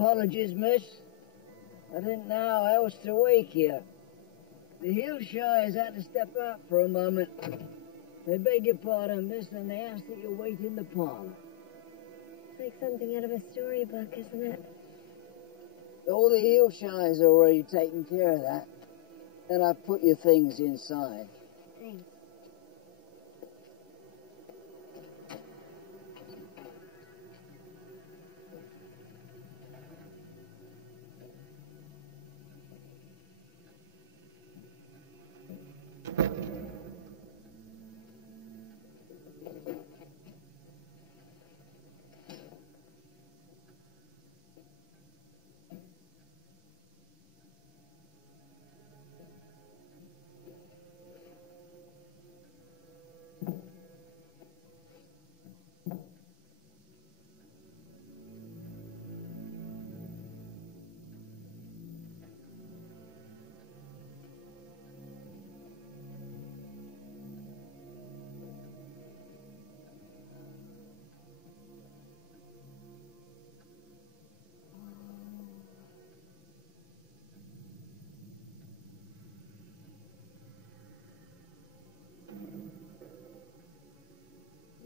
apologies, miss. I didn't know how else to wake you. The Hillshires had to step out for a moment. They beg your pardon, miss, and they ask that you wait in the parlor. It's like something out of a storybook, isn't it? All the Hillshires are already taken care of that. Then I put your things inside. Thanks.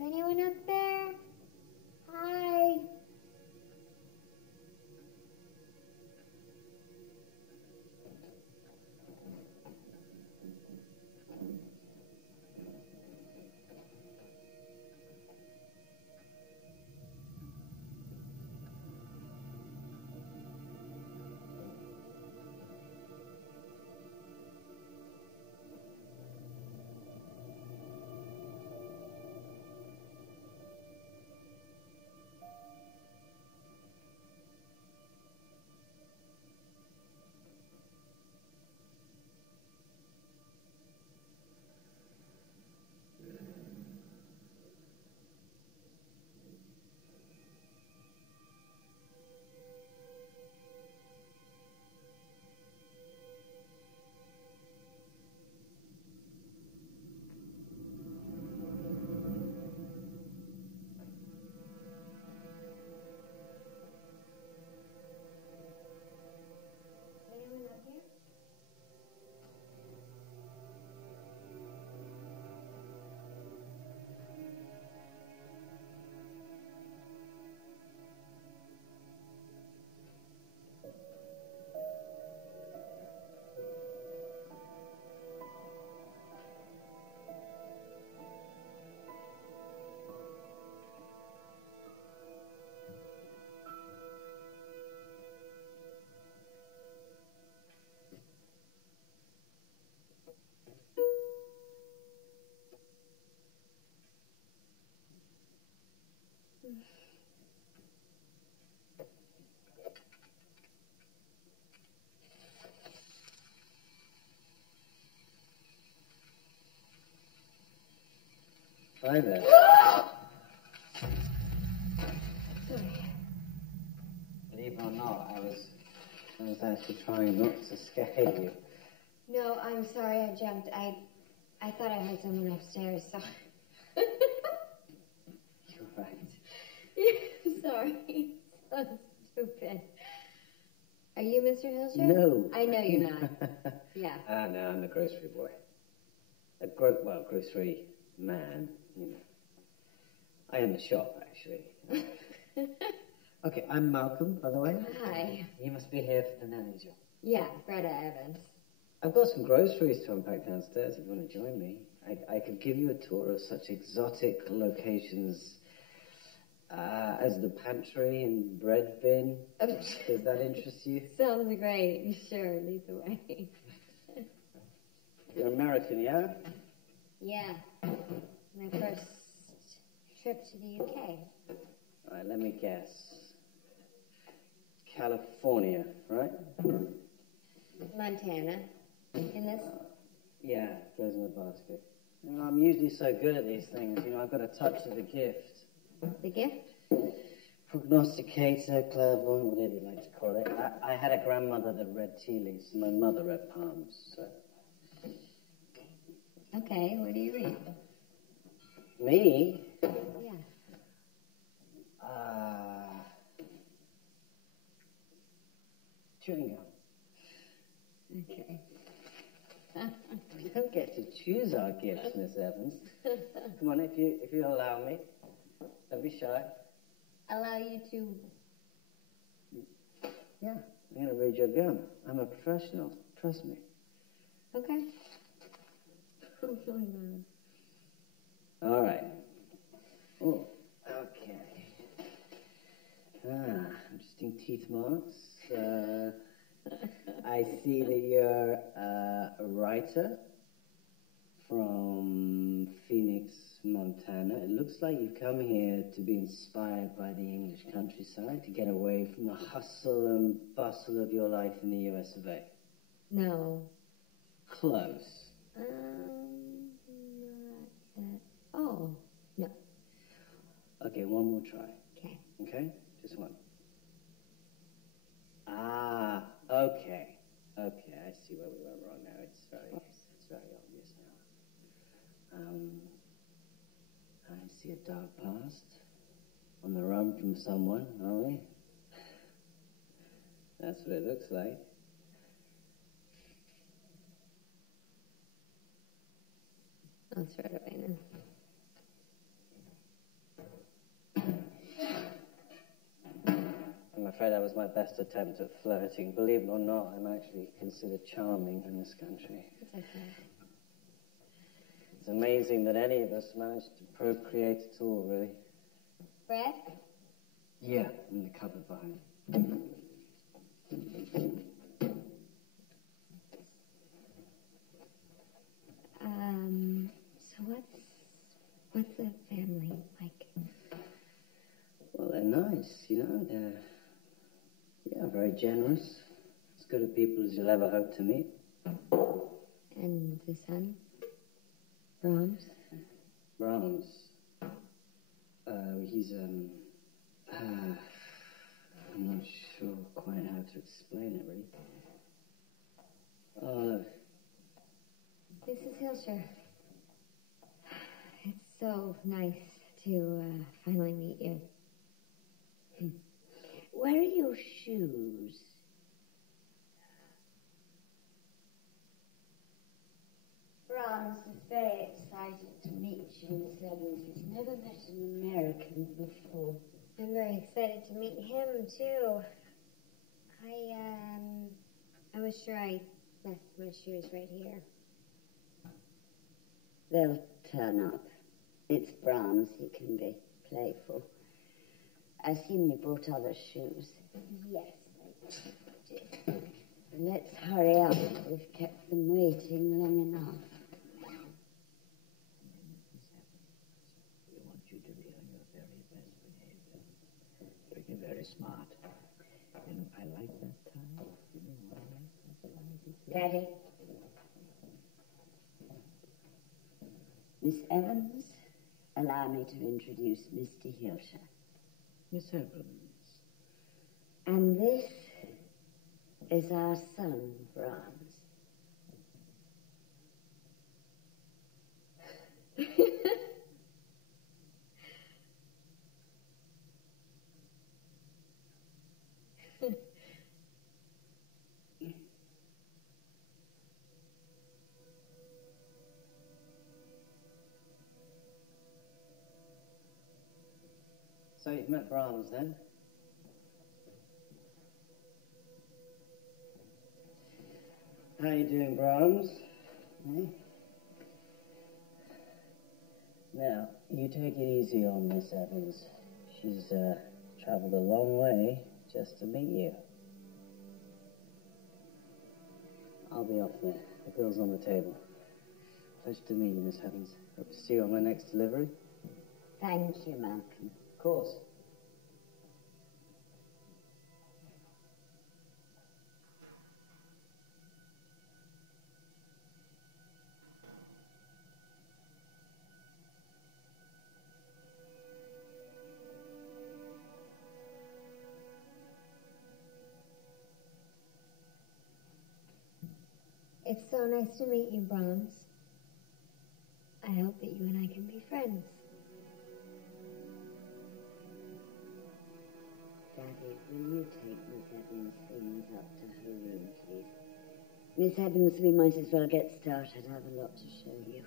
Anyone up there? Hi. Hi there. Believe it or not, I was actually trying not to scare you. No, I'm sorry I jumped. I thought I heard someone upstairs, so... You're right. Sorry. So stupid. Are you Mr. Hilshire? No. I know you're not. Yeah. No, I'm the grocery boy. Grocery man, you know. I am the shop, actually. Okay, I'm Malcolm, by the way. Hi. You must be here for the nanny job. Yeah, Greta Evans. I've got some groceries to unpack downstairs if you want to join me. I could give you a tour of such exotic locations as the pantry and bread bin. Does that interest you? Sounds great. Sure, lead the way. You're American, yeah? Yeah. My first trip to the UK. All right, let me guess. California, right? Montana. In this? Yeah, goes in the basket. You know, I'm usually so good at these things. You know, I've got a touch of the gift. The gift? Prognosticator, clairvoyant, whatever you like to call it. I had a grandmother that read tea leaves, and my mother read palms, so... Okay, what do you read? Me? Yeah. Chewing gum. Okay. We don't get to choose our gifts, Miss Evans. Come on, if you allow me. Don't be shy. Allow you to... Yeah, I'm going to read your gum. I'm a professional. Trust me. Okay. All right. Oh, okay. Interesting teeth marks. I see that you're a writer from Phoenix, Montana. It looks like you've come here to be inspired by the English countryside, to get away from the hustle and bustle of your life in the US of A. No. Close. Not that. Oh, no. Okay, one more try. Okay. Okay? Just one. Okay. Okay, I see where we went wrong now. It's very obvious now. I see a dark past. On the run from someone, are we? That's what it looks like. I'll throw it away now. I'm afraid that was my best attempt at flirting. Believe it or not, I'm actually considered charming in this country. It's okay. It's amazing that any of us managed to procreate at all, really. Bread? Yeah, in the cupboard behind. So what's the family like? Well, they're nice, you know. They're very generous. As good a people as you'll ever hope to meet. And the son? Brahms? Brahms. He's, I'm not sure quite how to explain it, really. Oh, look. Mrs. Hilscher. It's so nice to finally meet you. Where are your shoes? Brahms is very excited to meet you, Miss Evans. He's never met an American before. I'm very excited to meet him, too. I was sure I left my shoes right here. They'll turn up. It's Brahms. He can be playful. I assume you brought other shoes. Yes, I did. Let's hurry up. We've kept them waiting long enough. We want you to be on your very best behavior. You're very smart. You know, I like that tie. You know why I like that tie? Daddy? Miss Evans, allow me to introduce Mr. Hilscher. Miss Evans. And this is our son, Brahms. So you've met Brahms, then? How you doing, Brahms? Eh? Now, you take it easy on Miss Evans. She's traveled a long way just to meet you. I'll be off there. The bill's on the table. Pleasure to meet you, Miss Evans. Hope to see you on my next delivery. Thank you, Malcolm. Of course. It's so nice to meet you, Brahms. I hope that you and I can be friends. Abby, will you take Miss Evans' things up to her room, please? Miss Evans, we might as well get started. I have a lot to show you.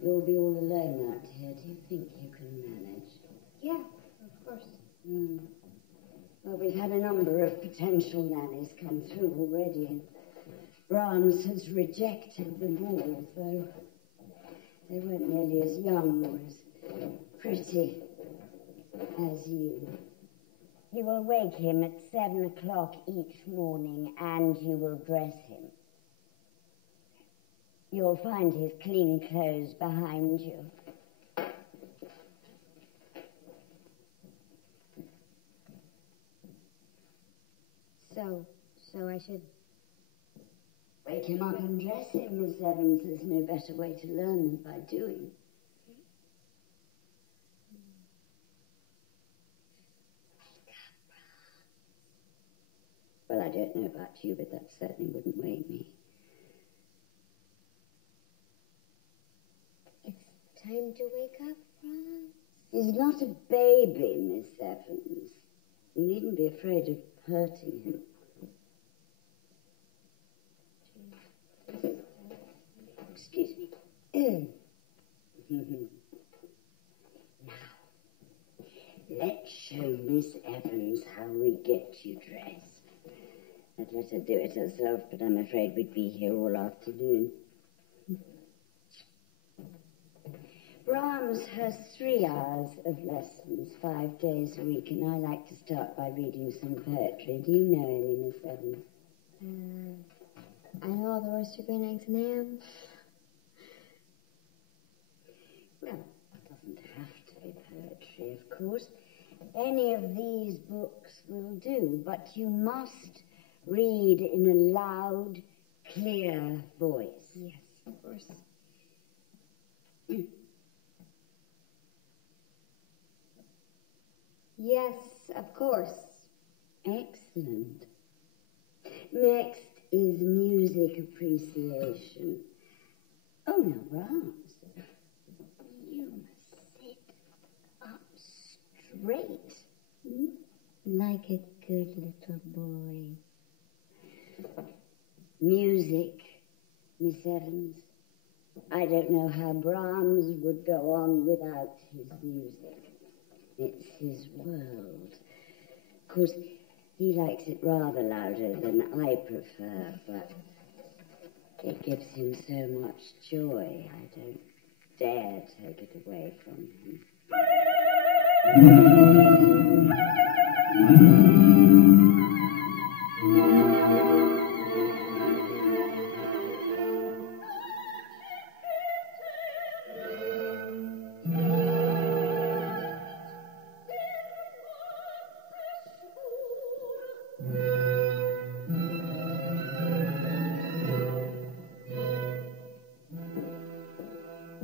You'll be all alone out here. Do you think you can manage? Yeah, of course. Well, we've had a number of potential nannies come through already. Brahms has rejected them all, though they weren't nearly as young or as pretty as you. You will wake him at 7 o'clock each morning, and you will dress him. You'll find his clean clothes behind you. So I should... Wake him up and dress him, Miss Evans. There's no better way to learn than by doing. Well, I don't know about you, but that certainly wouldn't wake me. It's time to wake up, Franz. He's not a baby, Miss Evans. You needn't be afraid of hurting him. Excuse me. Now, let's show Miss Evans how we get you dressed. I'd let her do it herself, but I'm afraid we'd be here all afternoon. Brahms has 3 hours of lessons, 5 days a week, and I like to start by reading some poetry. Do you know any, Miss Evans? I know all the Oyster Green Eggs and Ham. Well, it doesn't have to be poetry, of course. Any of these books will do, but you must read in a loud, clear voice. Yes, of course. Yes, of course. Excellent. Next is music appreciation. Oh, no, Brahms. You must sit up straight. Like a good little boy. Music, Miss Evans. I don't know how Brahms would go on without his music. It's his world. Of course, he likes it rather louder than I prefer, but it gives him so much joy. I don't dare take it away from him.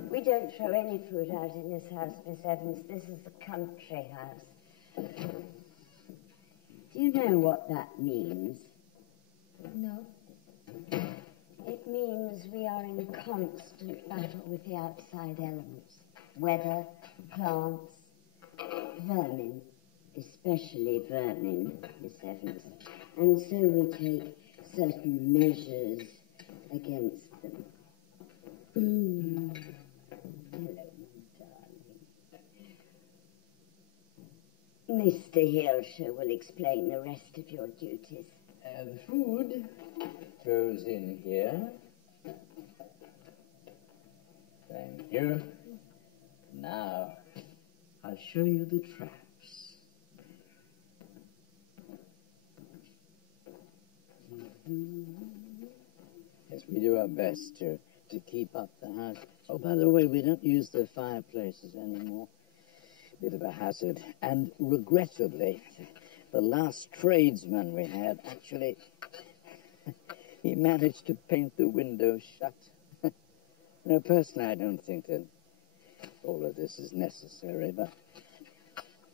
We don't throw any food out in this house, Miss Evans. This is a country house. Do you know what that means? No. It means we are in constant battle with the outside elements. Weather, plants, vermin, especially vermin, Miss Evans. And so we take certain measures against them. Hello, my darling. Mr. Hilscher will explain the rest of your duties. The food goes in here. Thank you. Now, I'll show you the traps. Yes, we do our best to keep up the house. Oh, by the way, we don't use the fireplaces anymore. Bit of a hazard. And regrettably, the last tradesman we had, actually, he managed to paint the windows shut. No, personally, I don't think that all of this is necessary, but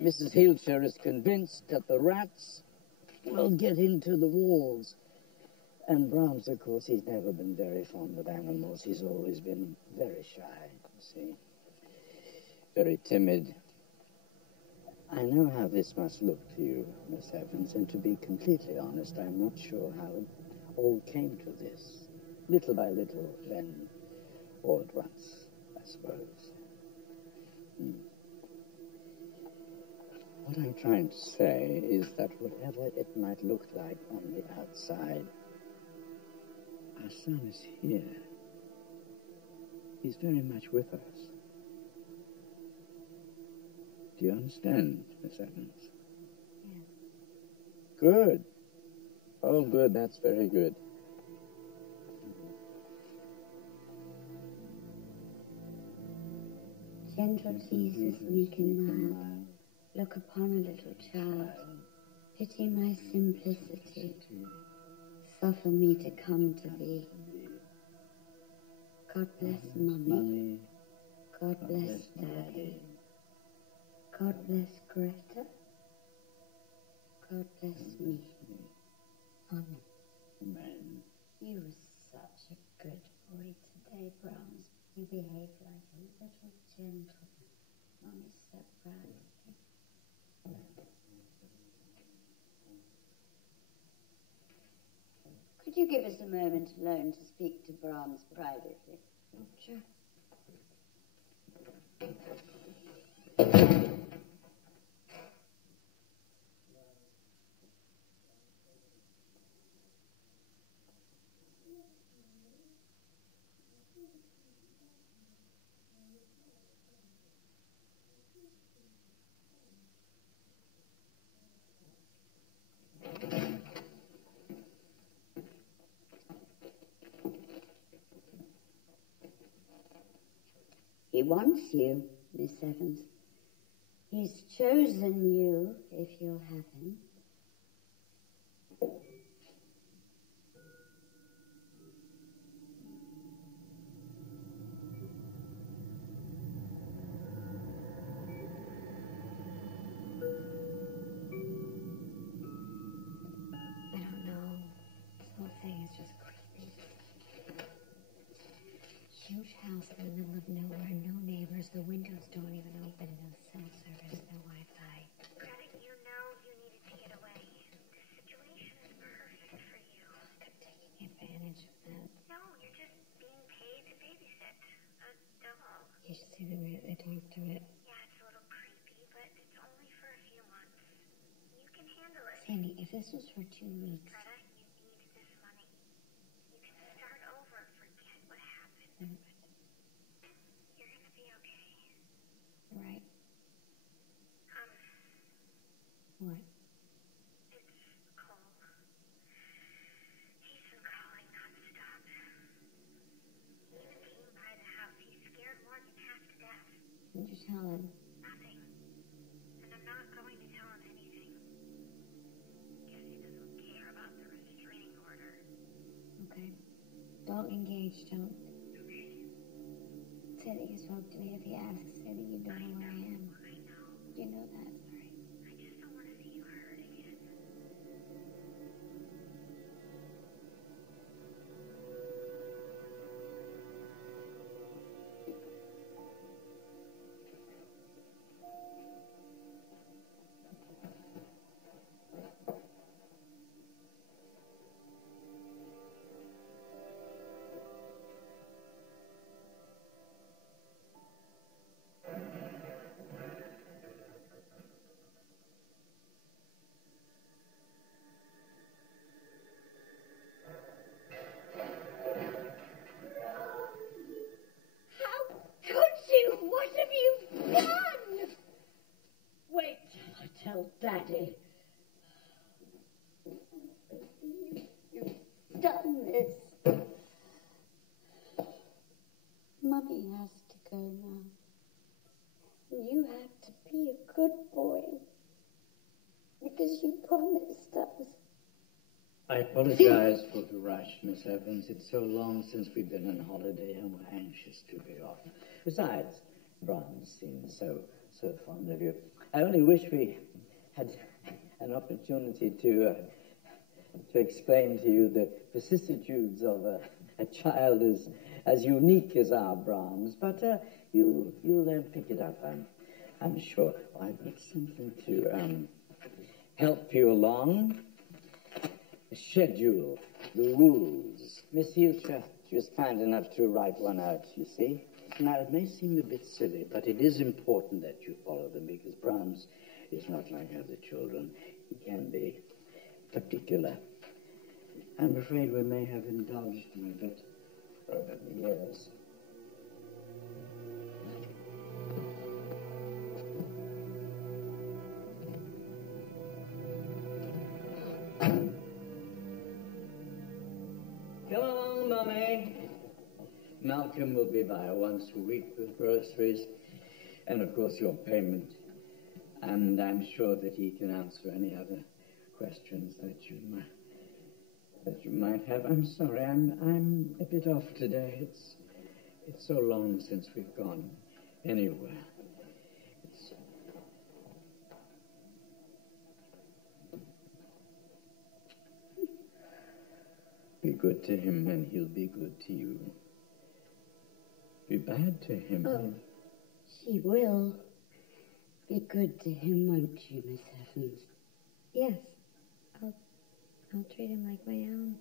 Mrs. Hilscher is convinced that the rats will get into the walls. And Brahms, of course, he's never been very fond of animals. He's always been very shy, you see. Very timid. I know how this must look to you, Miss Evans, and to be completely honest, I'm not sure how it all came to this. Little by little, then all at once, I suppose. What I'm trying to say is that whatever it might look like on the outside, our son is here. He's very much with us. Do you understand, Miss Evans? Yes. Good. Oh, good. That's very good. Gentle Jesus, meek and mild, look upon a little child. Pity my simplicity. Suffer me to come to thee. God bless Mummy. God bless Daddy. God bless Greta. God bless me. Amen. Amen. You were such a good boy today, Brahms. You behaved like a little gentleman. Mommy's so proud of you. Could you give us a moment alone to speak to Brahms privately? Sure. He wants you, Miss Evans. He's chosen you, if you'll have him. I don't know. This whole thing is just creepy. Huge house in the middle of nowhere, no neighbors, the windows don't even open, no cell service, no Wi-Fi. Greta, you know you needed to get away. The situation is perfect for you. I'm taking advantage of that. No, you're just being paid to babysit a dog. You should see the way they talk to it. Yeah, it's a little creepy, but it's only for a few months. You can handle it. Sandy, if this was for 2 weeks... Greta, you need this money. You can start over, forget what happened. Mm. You're gonna be okay. Right. What? It's Cole. He's been calling nonstop. He even came by the house. He's scared Morgan half to death. What did you tell him? Nothing. And I'm not going to tell him anything. Guess he doesn't care about the restraining order. Okay. Don't engage, don't. Okay. Say that you spoke to me. If he asks, say that you don't know where I am. I know. You know that. All right. I just don't want to see you hurt again. How could you? What have you done? Wait till I tell Daddy. You've done this. Mummy has to go now. You have to be a good boy. Because you promised us. I apologize for the rush, Miss Evans. It's so long since we've been on holiday and we're anxious to be off. Besides, Brahms seems so fond of you. I only wish we had an opportunity to explain to you the vicissitudes of a child as unique as our Brahms, but you'll pick it up, I'm sure I've got something to help you along. The schedule, the rules. Miss Hilscher, she was kind enough to write one out, you see. Now, it may seem a bit silly, but it is important that you follow them because Brahms is not like other children. He can be particular. I'm afraid we may have indulged him a bit over the years. Come along, Mummy. Malcolm will be by once a week with groceries and, of course, your payment. And I'm sure that he can answer any other questions that you might have. I'm sorry, I'm a bit off today. It's so long since we've gone anywhere. Be good to him and he'll be good to you. Be bad to him. Oh, she will. Be good to him, won't you, Miss Evans? Yes. I'll treat him like my own.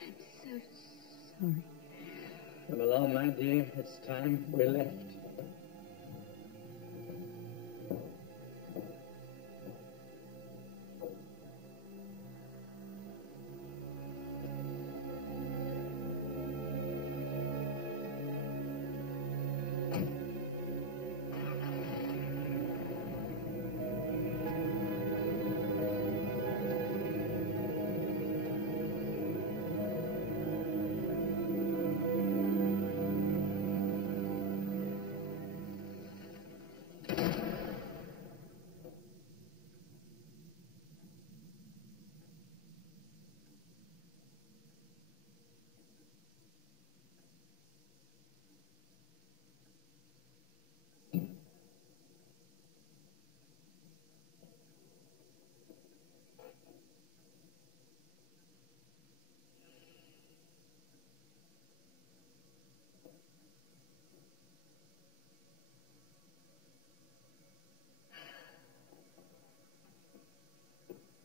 I'm so sorry. Come along, my dear. It's time we left.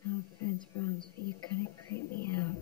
No offense, Brahms, but you kind of creep me out.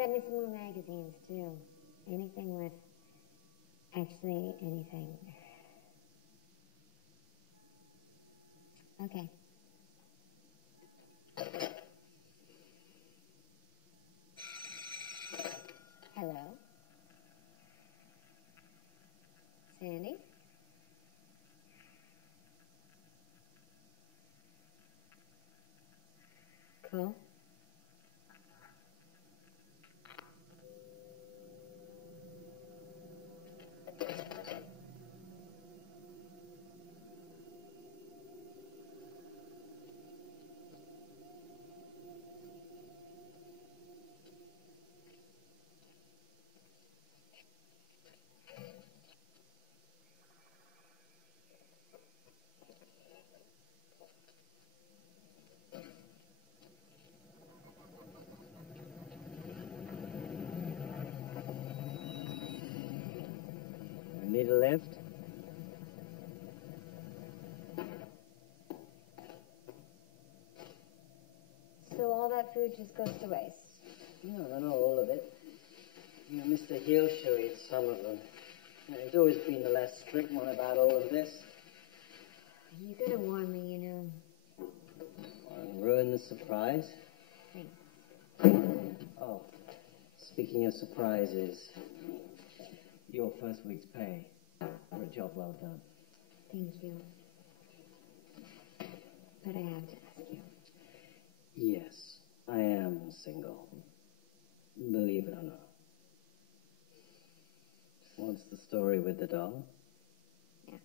sent me some more magazines, too. Anything with actually anything. Okay. Hello? Sandy? Cool. Need a lift? So all that food just goes to waste. No, not all of it. You know, Mr. Heelshow eats some of them. You know, he's always been the less strict one about all of this. You could have warned me, you know. And ruin the surprise? Thanks. Oh, speaking of surprises, your first week's pay for a job well done. Thank you. But I have to ask you. Yes, I am single. Believe it or not. What's the story with the doll? Yeah.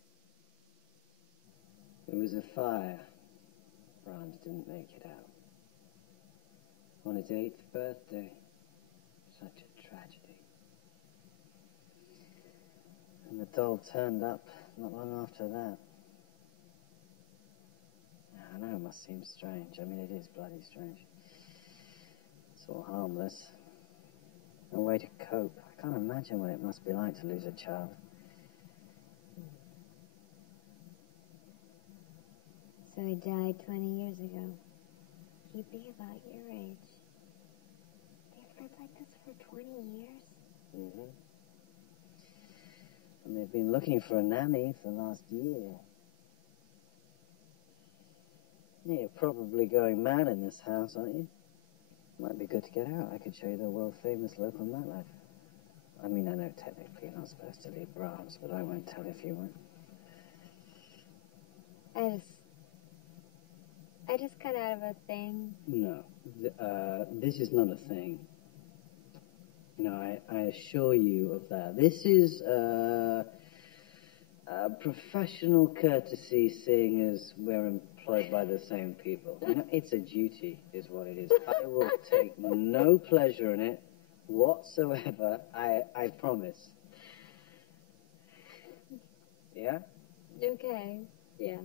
It was a fire. Brahms didn't make it out. On his 8th birthday. Such a tragedy. And the doll turned up not long after that. I know it must seem strange. I mean, it is bloody strange. It's all harmless. A way to cope. I can't imagine what it must be like to lose a child. So he died 20 years ago. He'd be about your age. They've lived like this for 20 years? Mm-hmm. And they've been looking for a nanny for the last year. Yeah, you're probably going mad in this house, aren't you? Might be good to get out. I could show you the world-famous local nightlife. I mean, I know technically you're not supposed to leave Brahms, but I won't tell if you won't. I just got out of a thing. No. This is not a thing. No, I assure you of that. This is a professional courtesy, seeing as we're employed by the same people. You know, it's a duty, is what it is. I will take no pleasure in it whatsoever, I promise. Yeah? Okay, yeah.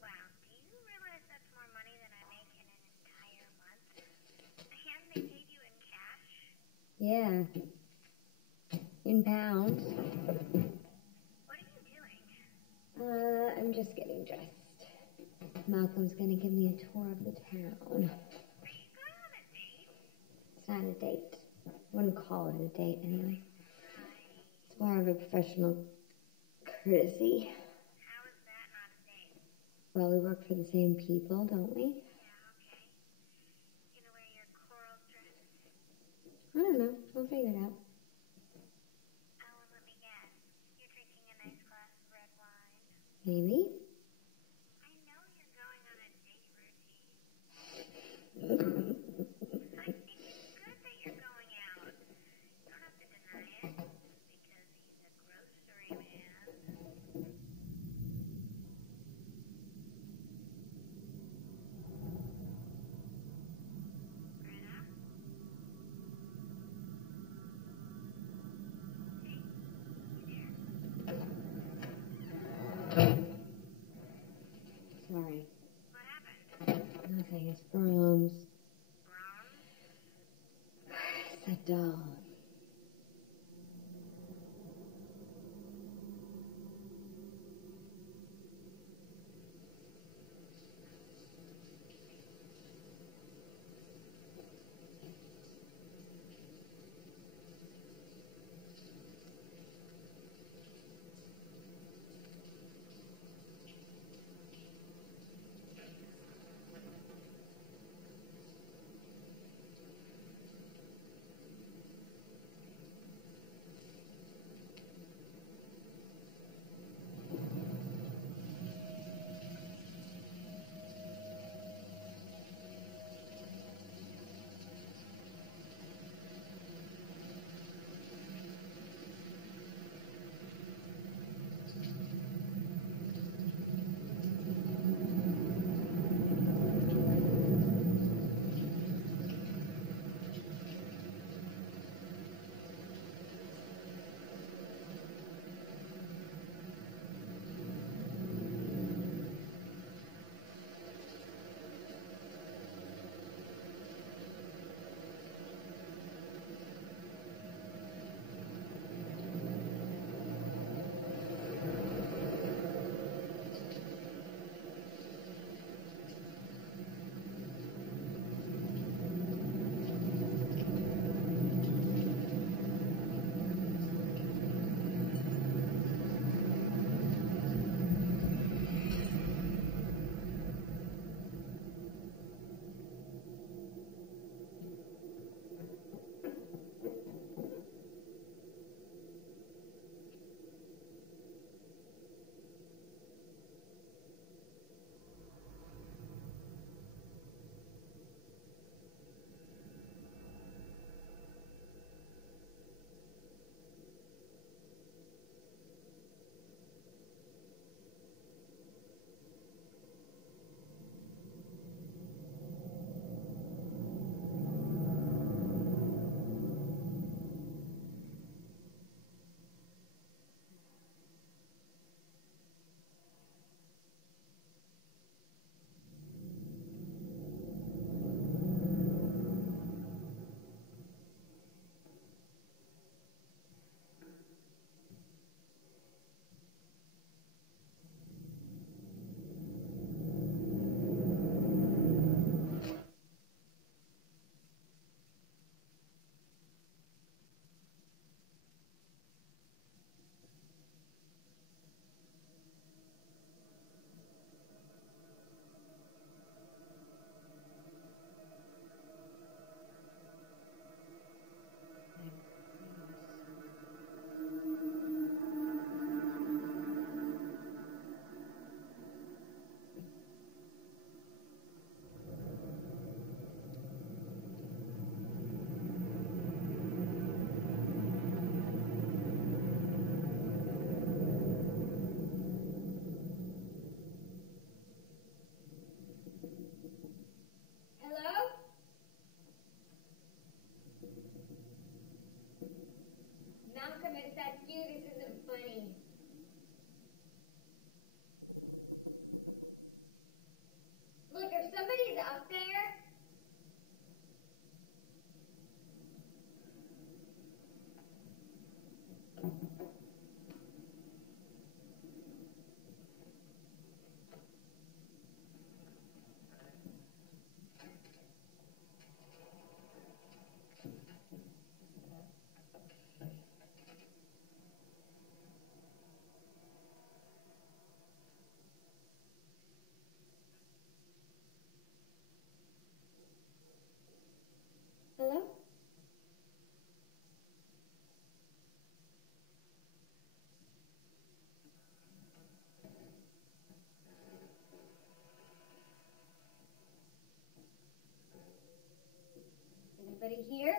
Wow, do you realize that's more money than I make in an entire month? And they paid you in cash? Yeah. In pounds. What are you doing? I'm just getting dressed. Malcolm's gonna give me a tour of the town. Are you going on a date? It's not a date. Wouldn't call it a date anyway. It's more of a professional courtesy. How is that not a date? Well, we work for the same people, don't we? Yeah, okay. You gonna wear your coral dress? I don't know. I'll figure it out. Oh, let me guess. You're drinking a nice glass of red wine. Maybe. I know you're going on a date routine. I think it's good that you're going out. You don't have to deny it, because he's a grocery man. Greta? Hey, you there? Sorry. What happened? Nothing. It's Brahms. Brahms? It's that doll. Anybody here?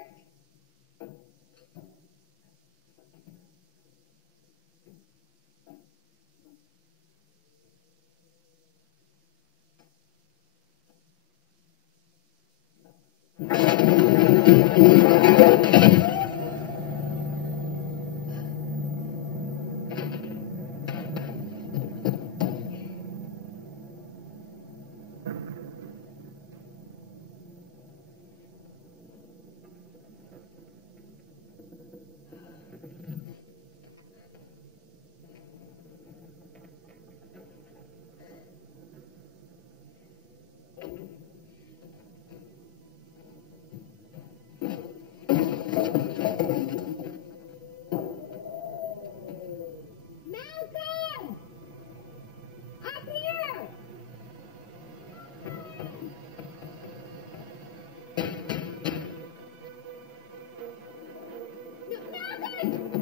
Malcolm! Up here! No, Malcolm!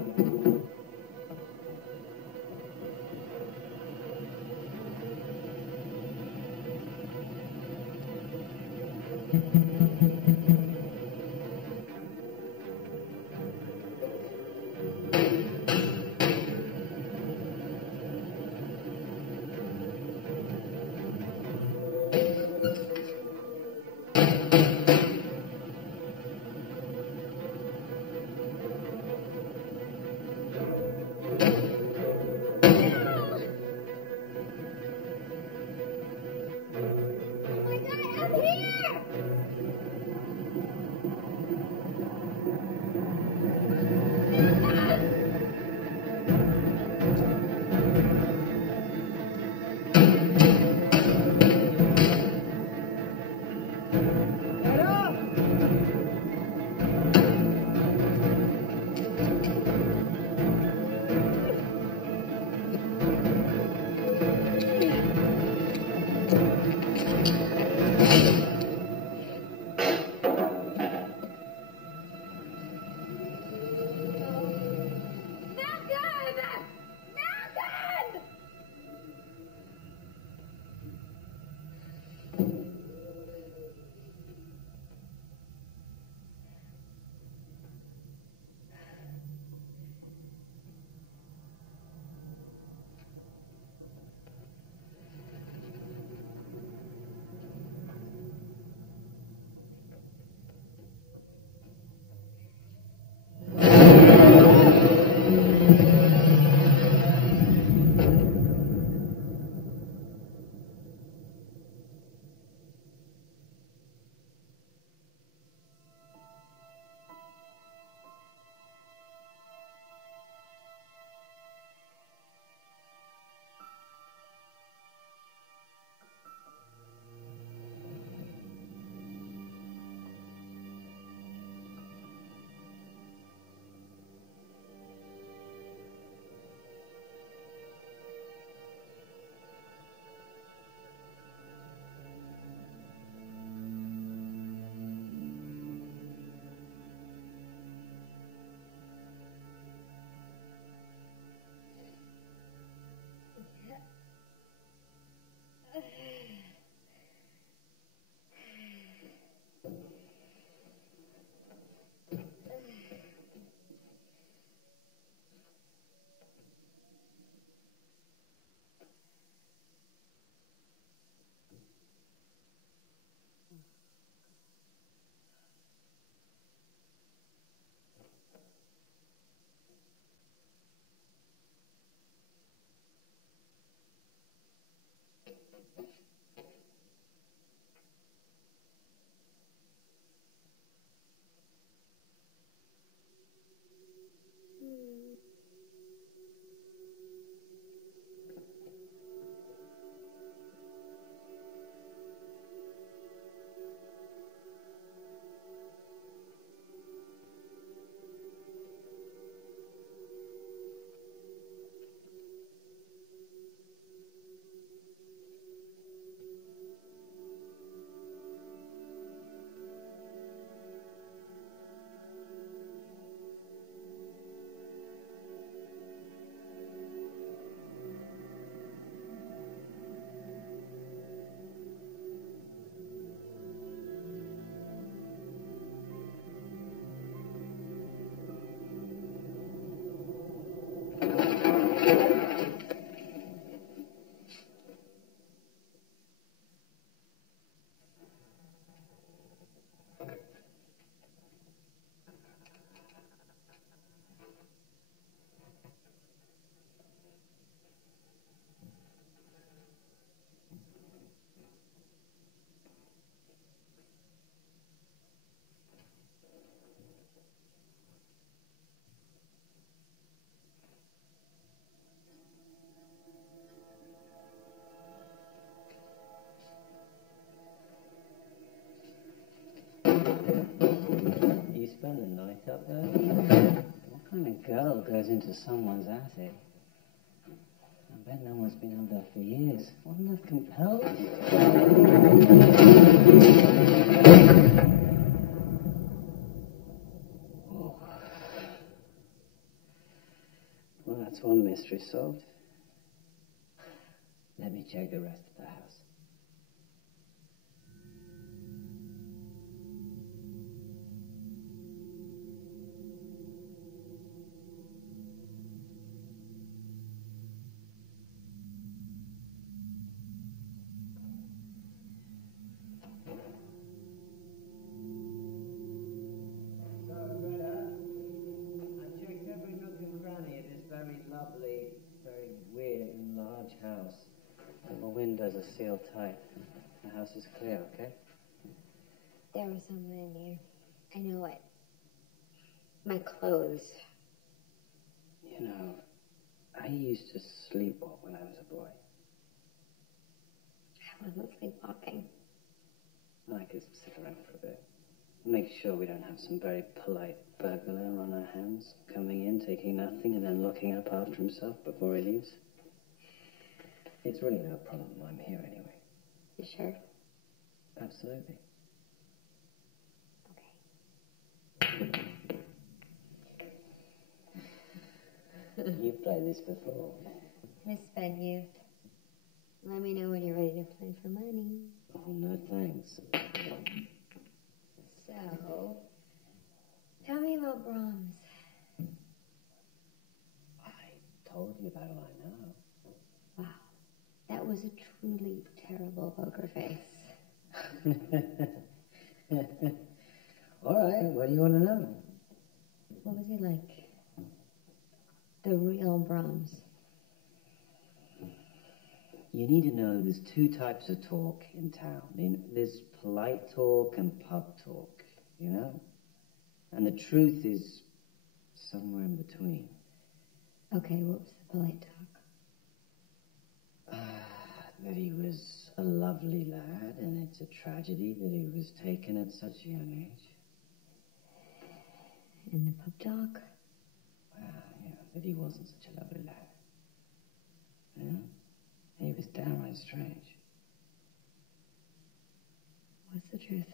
Oh my God, up here! Malcolm! Malcolm! spend the night up there? What kind of girl goes into someone's attic? I bet no one's been up there for years. What on earth compelled? Oh. Well, that's one mystery solved. Let me check the rest of the house. Lovely, very weird and large house. And the windows are sealed tight. The house is clear, okay? There was someone in here. I know it. My clothes. You know, I used to sleepwalk when I was a boy. I wasn't sleepwalking. I could sit around for a bit. Make sure we don't have some very polite burglar on our hands, coming in, taking nothing, and then locking up after himself before he leaves. It's really no problem. I'm here anyway. You sure? Absolutely. Okay. You've played this before. Miss Youth. Let me know when you're ready to play for money. Oh, no thanks. So, tell me about Brahms. I told you about all I know. Wow, that was a truly terrible poker face. All right, what do you want to know? What was he like? The real Brahms. You need to know there's two types of talk in town. There's polite talk and pub talk, you know? And the truth is somewhere in between. Okay, what was the polite talk? That he was a lovely lad, and it's a tragedy that he was taken at such a young age. And the pub talk? That he wasn't such a lovely lad. Yeah? He was downright strange. What's the truth?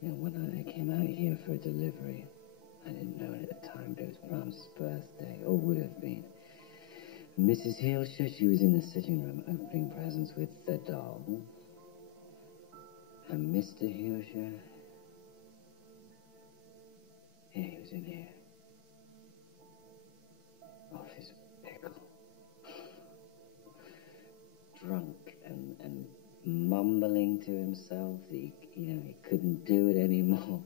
You know, when I came out here for a delivery, I didn't know it at the time, but it was Brahms' birthday, or would have been. Mrs. Heelscher, she was in the sitting room opening presents with the doll. And Mr. Heelscher, yeah, he was in here. Off his pickle. Drunk and mumbling to himself that he couldn't do it anymore.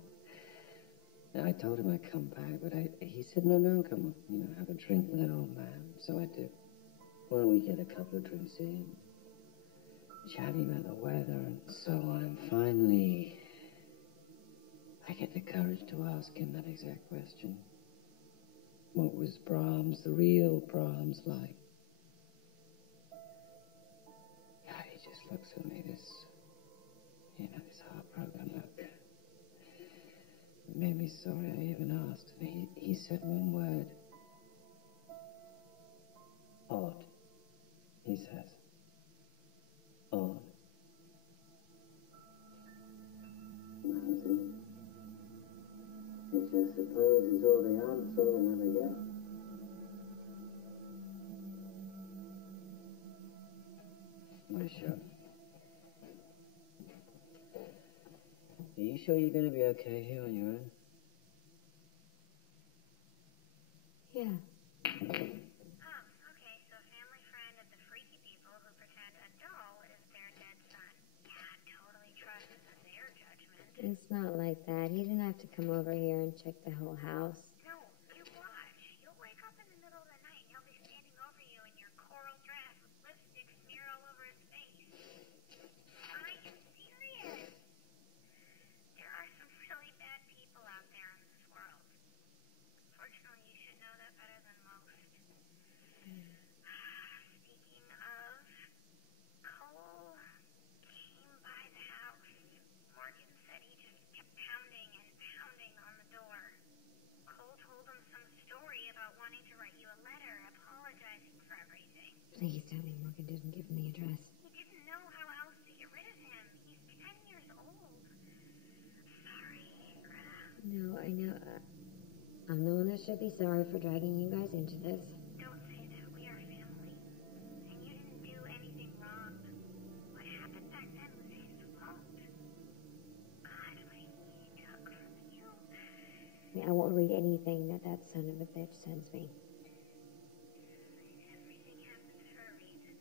And I told him I'd come back, but he said, no, come on, have a drink with an old man. So I did. Well, we get a couple of drinks in, chatting about the weather and so on, and finally, I get the courage to ask him that exact question. What was Brahms, the real Brahms, like? God, he just looks at me, this heartbroken look. It made me sorry I even asked. And he said one word. Odd, he says. Odd. Which I suppose is all the answer we'll never get. Well, sure. Are you sure you're going to be okay here on your own? Yeah. Okay, so family friend of the freaky people who pretend a doll is their dead son. Yeah, totally trust their judgment. It's not like that. He didn't have to come over here and check the whole house. No, you watch. You'll wake up in the middle of the night and he'll be standing over you in your coral dress with lipstick smeared all over his face. I am serious. There are some really bad people out there in this world. Fortunately, you should know that better than most. Please tell me Morgan didn't give him the address. He didn't know how else to get rid of him. He's 10 years old. Sorry, Greta. No, I know. I'm the one who should be sorry for dragging you guys into this. Don't say that. We are family. And you didn't do anything wrong. What happened back then was his fault. God, what he took from you. I won't read anything that son of a bitch sends me. Everything happens for a reason.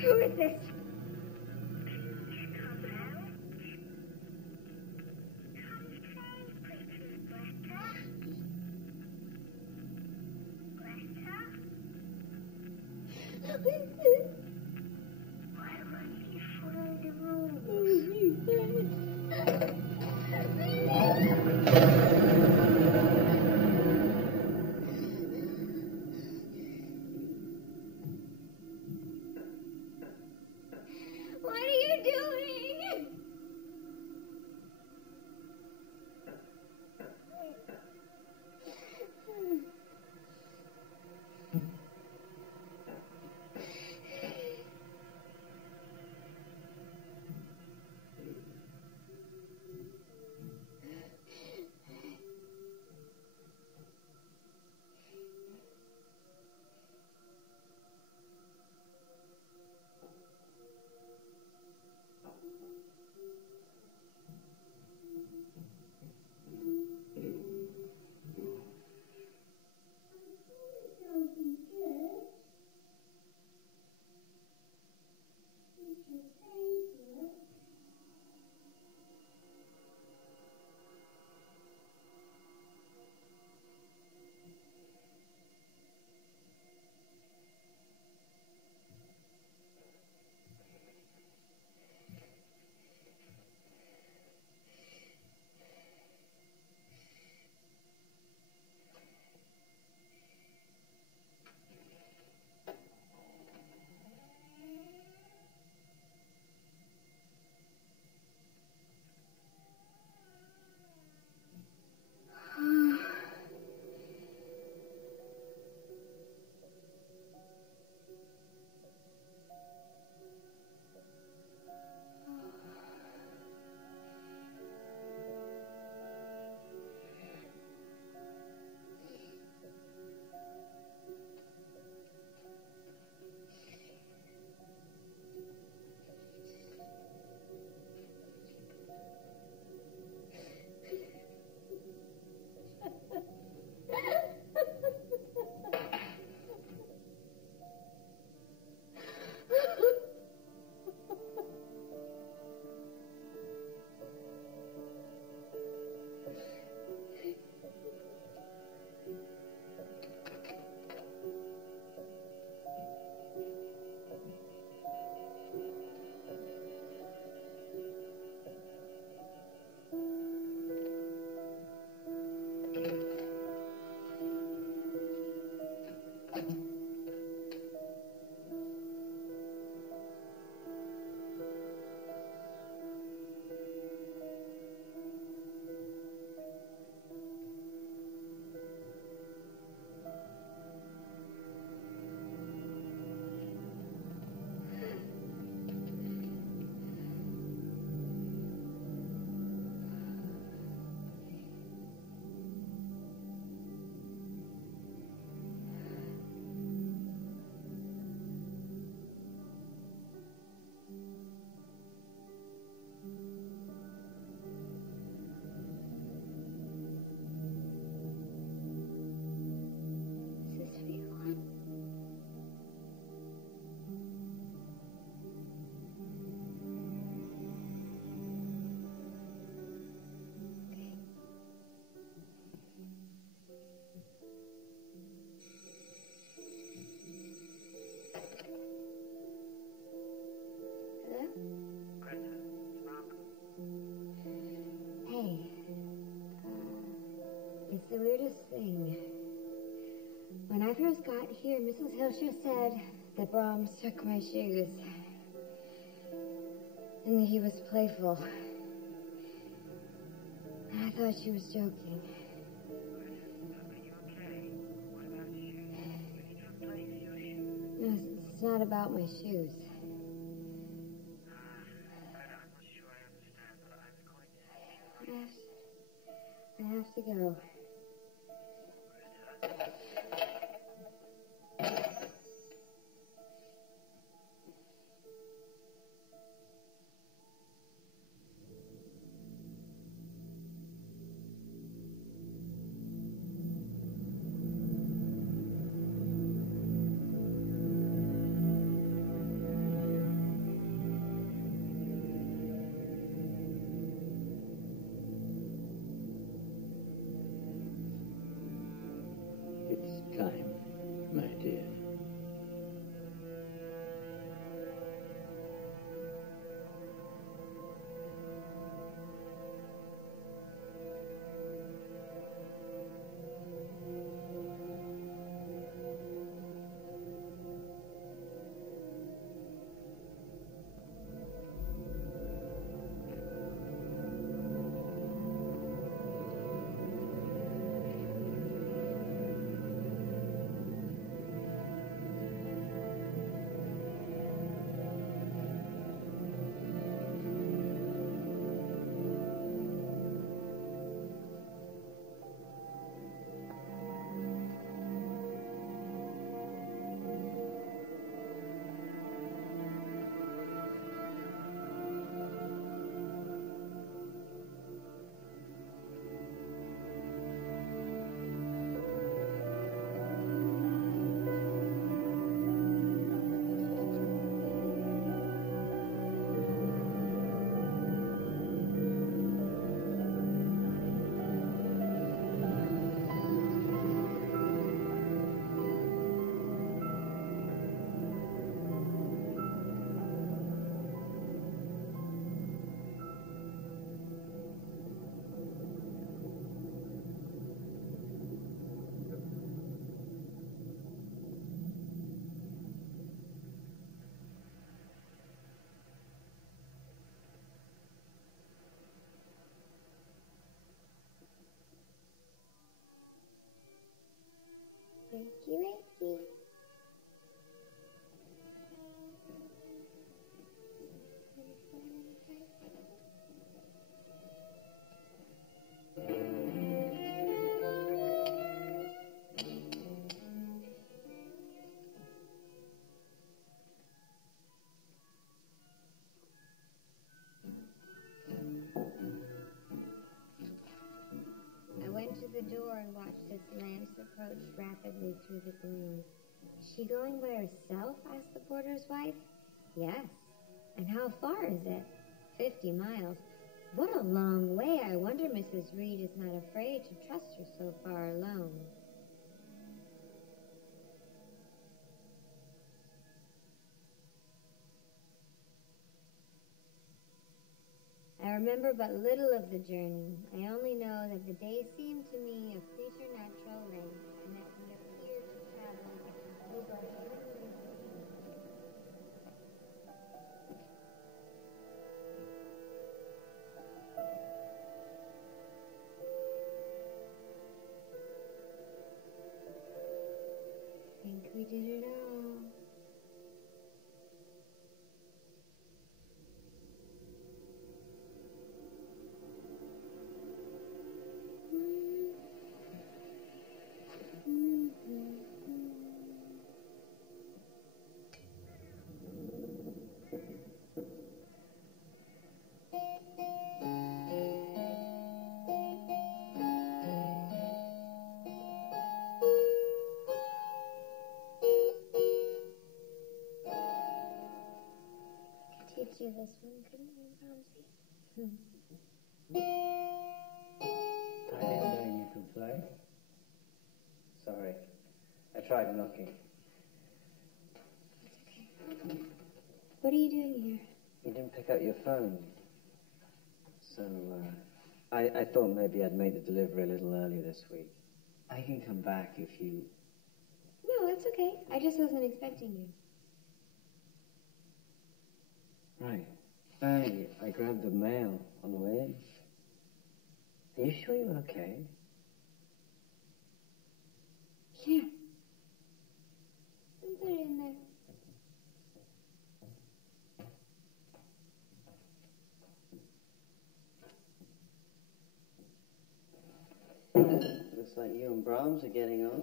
Who is this? What are you doing? thing. When I first got here, Mrs. Hilscher said that Brahms took my shoes. And that he was playful. And I thought she was joking. Are you okay? What about your shoes? When you took place, your shoes? No, it's not about my shoes. I'm not sure I understand, but I'm going to... I have to go. It's time, my dear. Wakey, wakey. I went to the door and watched as Lance approached rapidly through the gloom. Is she going by herself? Asked the porter's wife. Yes. And how far is it? 50 miles. What a long way. I wonder Mrs. Reed is not afraid to trust her so far alone. I remember but little of the journey. I only know that the day seemed to me of preternatural length, and that we appeared to travel over heavenly plains. I think we did it all. Teach you this one, couldn't you, Brahmsy? I didn't know you could play. Sorry. I tried knocking. What are you doing here? You didn't pick up your phone. So, I thought maybe I'd make the delivery a little earlier this week. I can come back if you... No, that's okay. I just wasn't expecting you. Right. I grabbed the mail on the way in. Are you sure you're okay? Yeah. I'll put it in there. Looks like you and Brahms are getting on.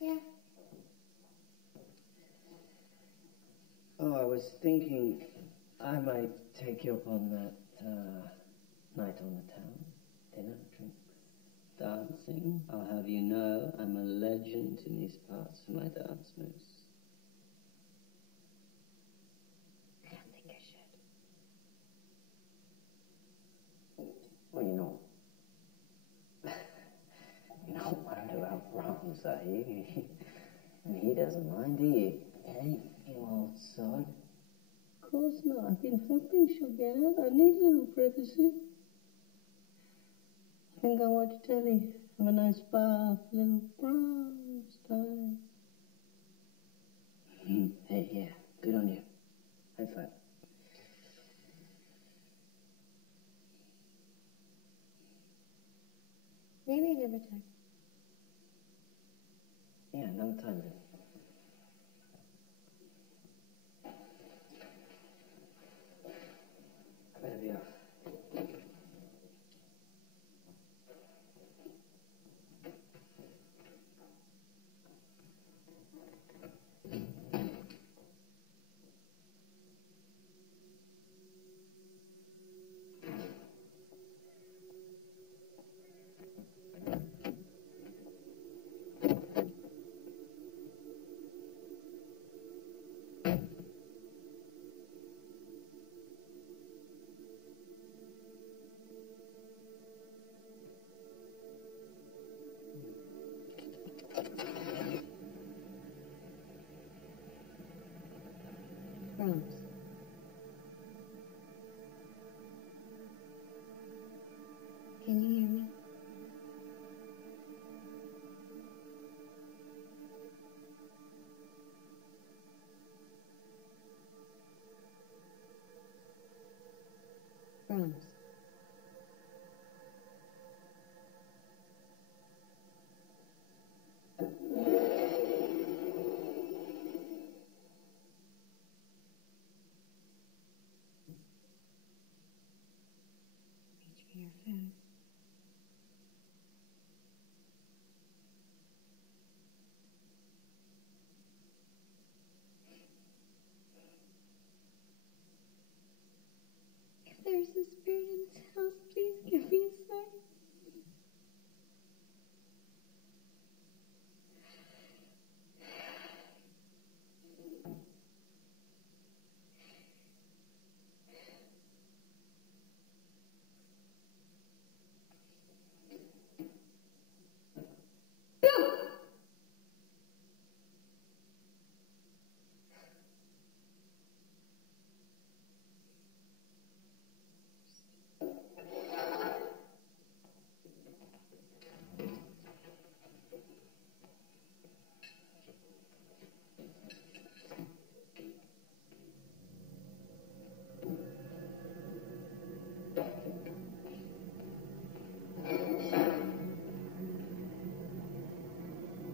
Yeah. Oh, I was thinking I might take you up on that night on the town. Dinner, drinks, dancing. I'll have you know I'm a legend in these parts for my dance moves. I don't think I should. Well, you're not worried about Brahms, are you? And he doesn't mind, do you? Hey, you old sod. Of course not. I've been hoping she'll get it. I need a little privacy. I think I watch telly. Have a nice bath, little Brahms time. Hey, yeah, good on you. High five. Maybe another time. Yeah, another time then. Better be off. Brahms. Can you hear me? Brahms. Reach for your phone. If there's a spirit in this house, please give me a sign.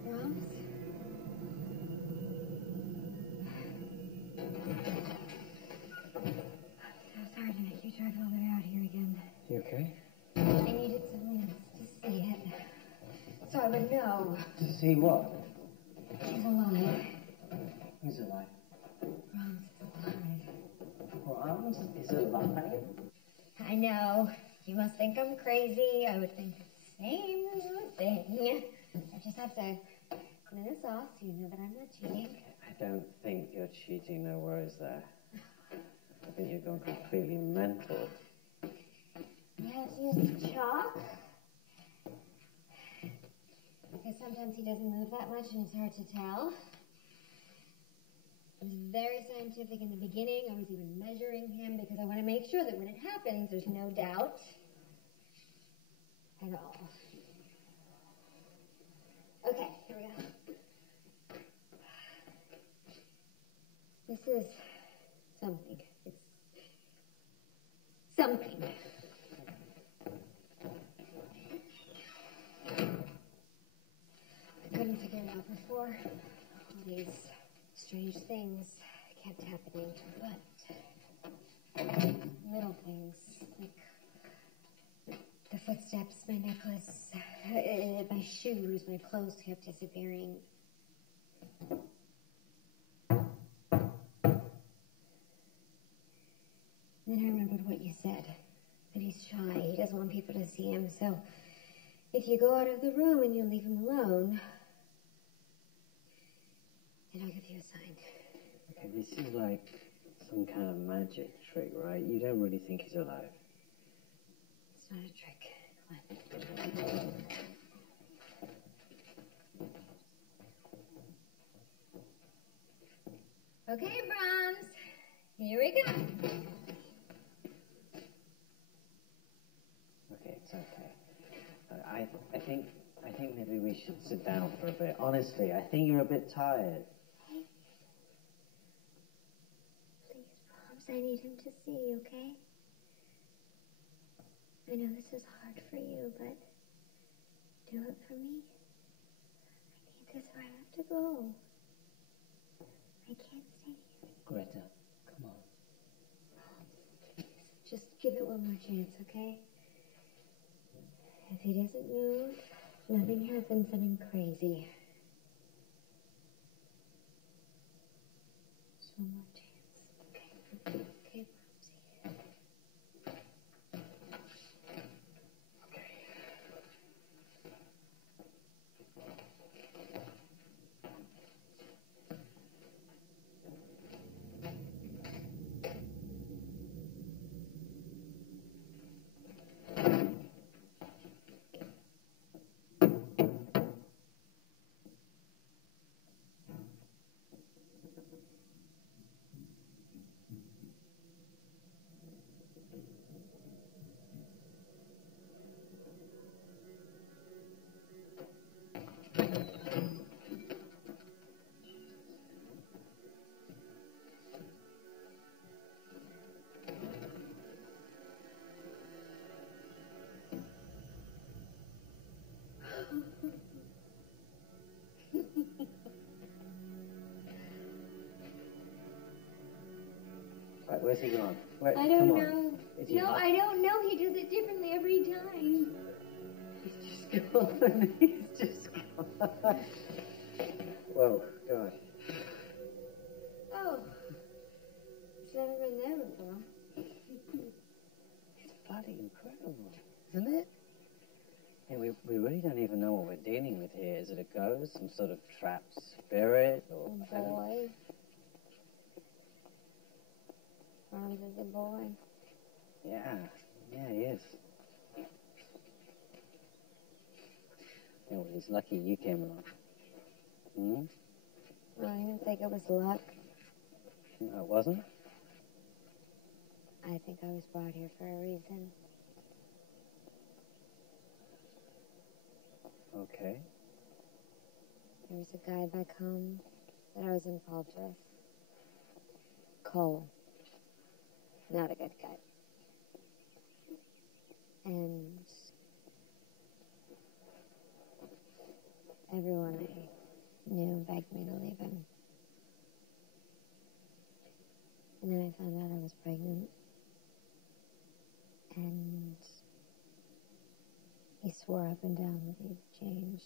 Brahms? So sorry to make you drive all the way out here again. You okay? I needed someone else to see it. So I would know. To see what? She's alive. Who's alive? Brahms is alive. Brahms is alive? I know. You must think I'm crazy. I would think the same thing. I just have to clean this off so you know that I'm not cheating. I don't think you're cheating, no worries there. I think you've gone completely mental. I have to use chalk. Because sometimes he doesn't move that much and it's hard to tell. It was very scientific in the beginning. I was even measuring him because I want to make sure that when it happens, there's no doubt. at all. Okay, here we go. This is something. It's something. I couldn't figure it out before. All these strange things kept happening, but little things like the footsteps, my necklace, my shoes, my clothes kept disappearing. Then I remembered what you said, that he's shy, he doesn't want people to see him, so if you go out of the room and you leave him alone, then I'll give you a sign. Okay, this is like some kind of magic trick, right? You don't really think he's alive. It's not a trick. Come on. Okay, Brahms. Here we go. Okay, it's okay. I think maybe we should sit down for a bit. Honestly, I think you're a bit tired. Please, Brahms, I need him to see, okay? I know this is hard for you, but do it for me. I need this or I have to go. I can't stay here. Greta, come on. Please, just give it one more chance, okay? If he doesn't move, nothing happens and I'm crazy. Just one more chance. Okay. Okay, Brahms. Right, where's he gone? Where, I don't come on. know. Is he No, not- I don't know. He does it differently every time. He's just gone. He's just gone. Whoa, God. Oh. It's never been there before. It's bloody incredible, isn't it? Yeah, we really don't even know what we're dealing with here. Is it a ghost, some sort of trapped spirit, or A boy. Brahms is a boy. Yeah, he is. Yeah, well, he's lucky you came along. Hmm? Well, I didn't think it was luck. No, it wasn't? I think I was brought here for a reason. Okay. There was a guy back home that I was involved with. Cole. Not a good guy. And everyone I knew begged me to leave him. And then I found out I was pregnant. And he swore up and down that he'd change.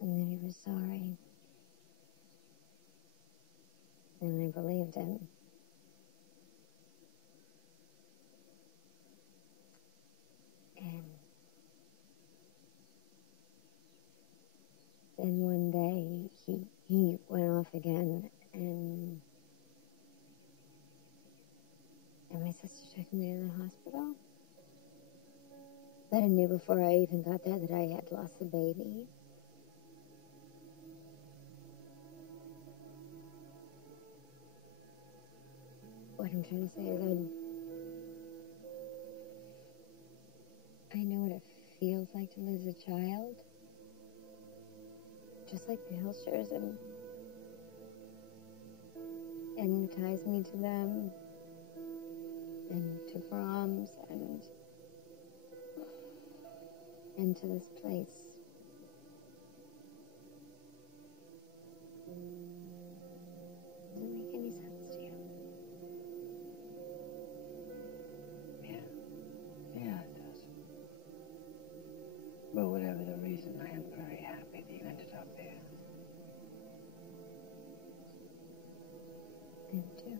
And that he was sorry. And I believed him. And then one day he went off again and my sister took me to the hospital. But I knew before I even got there that I had lost the baby. What I'm trying to say is I know what it feels like to lose a child. Just like the Hilshers, and it ties me to them, and to Brahms, and to this place. Does it make any sense to you? Yeah, it does. But whatever the reason, I am very happy that you ended up here. I am too.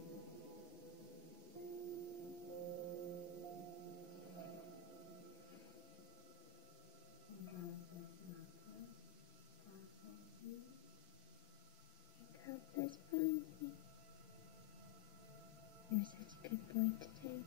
There's fun. You're such a good boy today.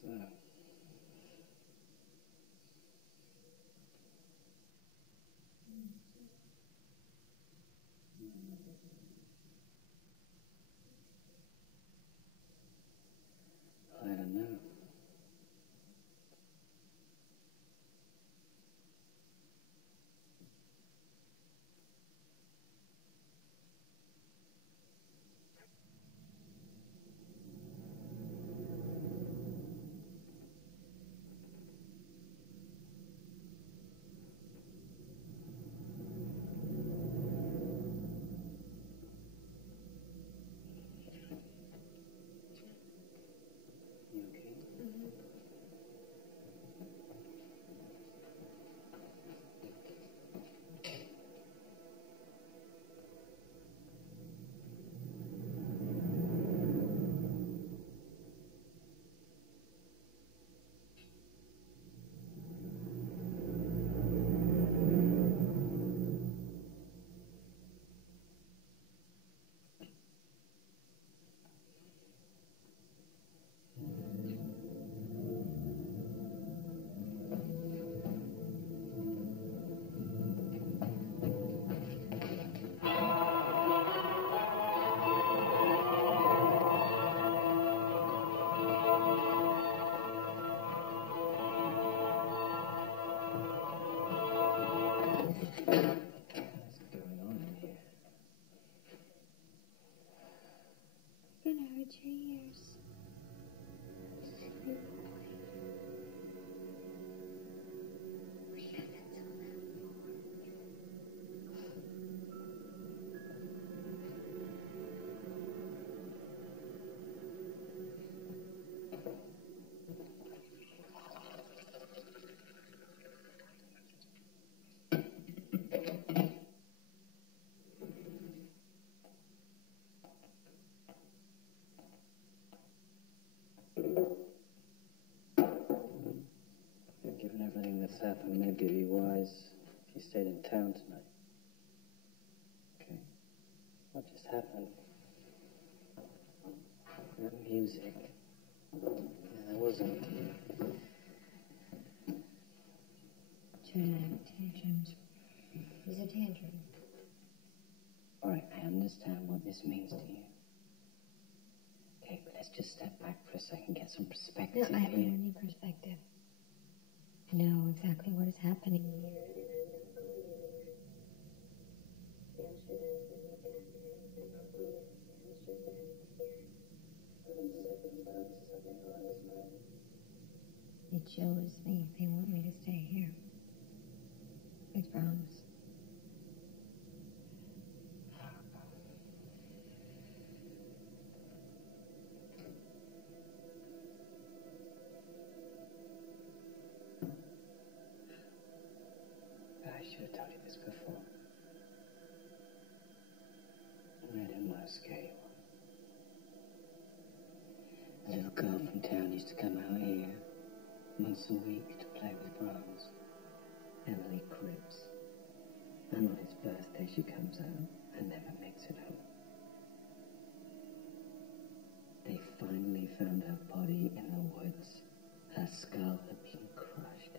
So, I don't know. You okay? What's going on in here? You're gonna hurt your ears. Silly boy. We haven't told them Yeah, given everything that's happened, maybe it'd be wise if you stayed in town tonight. Okay? What just happened? That music. Yeah, that wasn't. Trying to have tantrums. It's a tantrum. Alright, I understand what this means to you. Okay, but let's just step back for a second, get some No, perspective I here. don't need perspective. I know exactly what is happening here. They chose me. They want me to stay here. With Brahms. I should have told you this before. I didn't want to scare you. A little girl from town used to come out here once a week to play with Brahms. Emily Cripps. And on his birthday she comes out, and never makes it home. They finally found her body in the woods. Her skull had been crushed.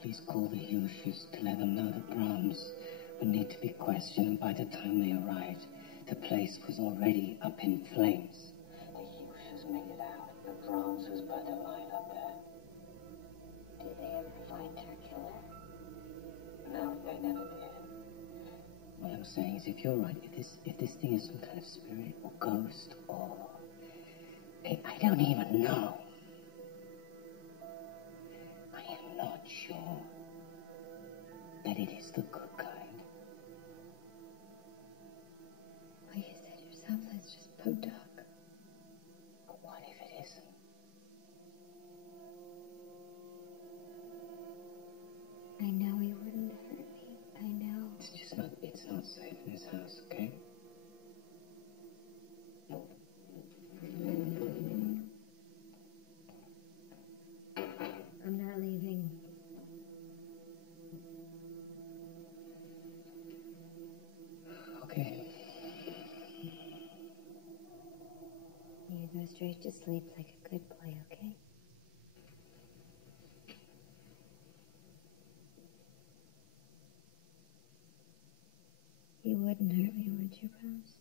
Please call the Hughes's to let them know that Brahms would need to be questioned, and by the time they arrived, the place was already up in flames. The Hughes's made it out, but Brahms was burnt alive up there. Did they ever find her killer? No, they never did. What I'm saying is, if you're right, if this thing is some kind of spirit or ghost or... I don't even know. I am not sure that it is the good kind. Well, you said yourself, let's just poke dog. But what if it isn't? I know he wouldn't hurt me. I know. It's not safe in this house, okay? I'm not leaving. Okay. You go straight to sleep like a good boy, okay? You wouldn't hurt me, would you, Brahms?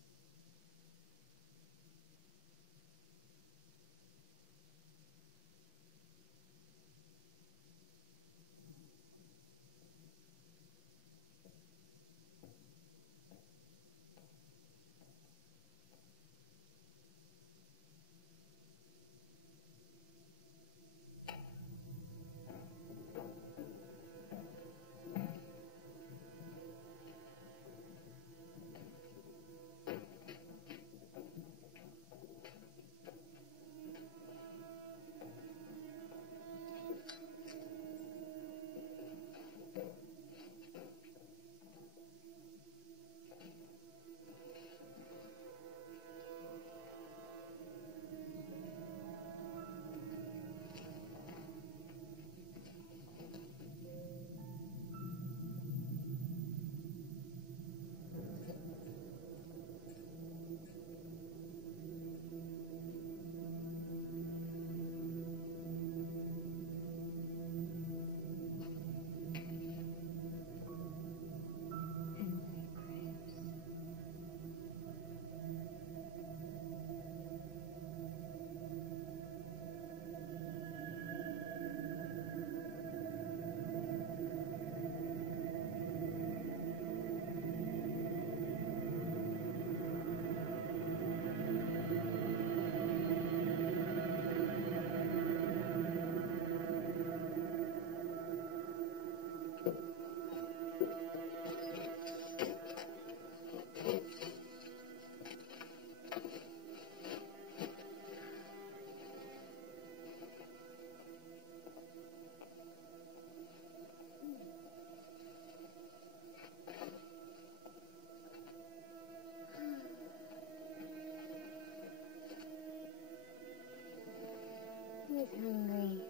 Who's hungry?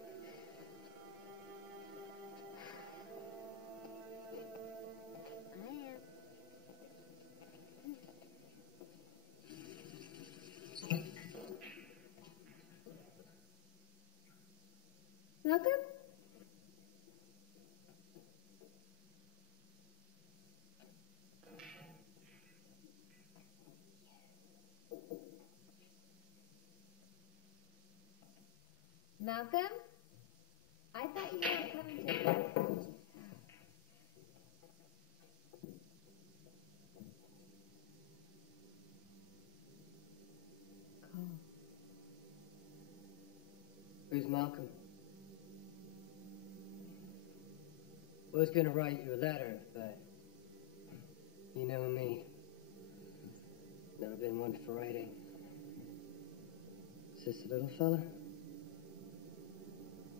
I am. Malcolm? Malcolm? I thought you weren't coming to... Who's Malcolm? I was going to write you a letter, but you know me. Never been one for writing. Is this the little fella?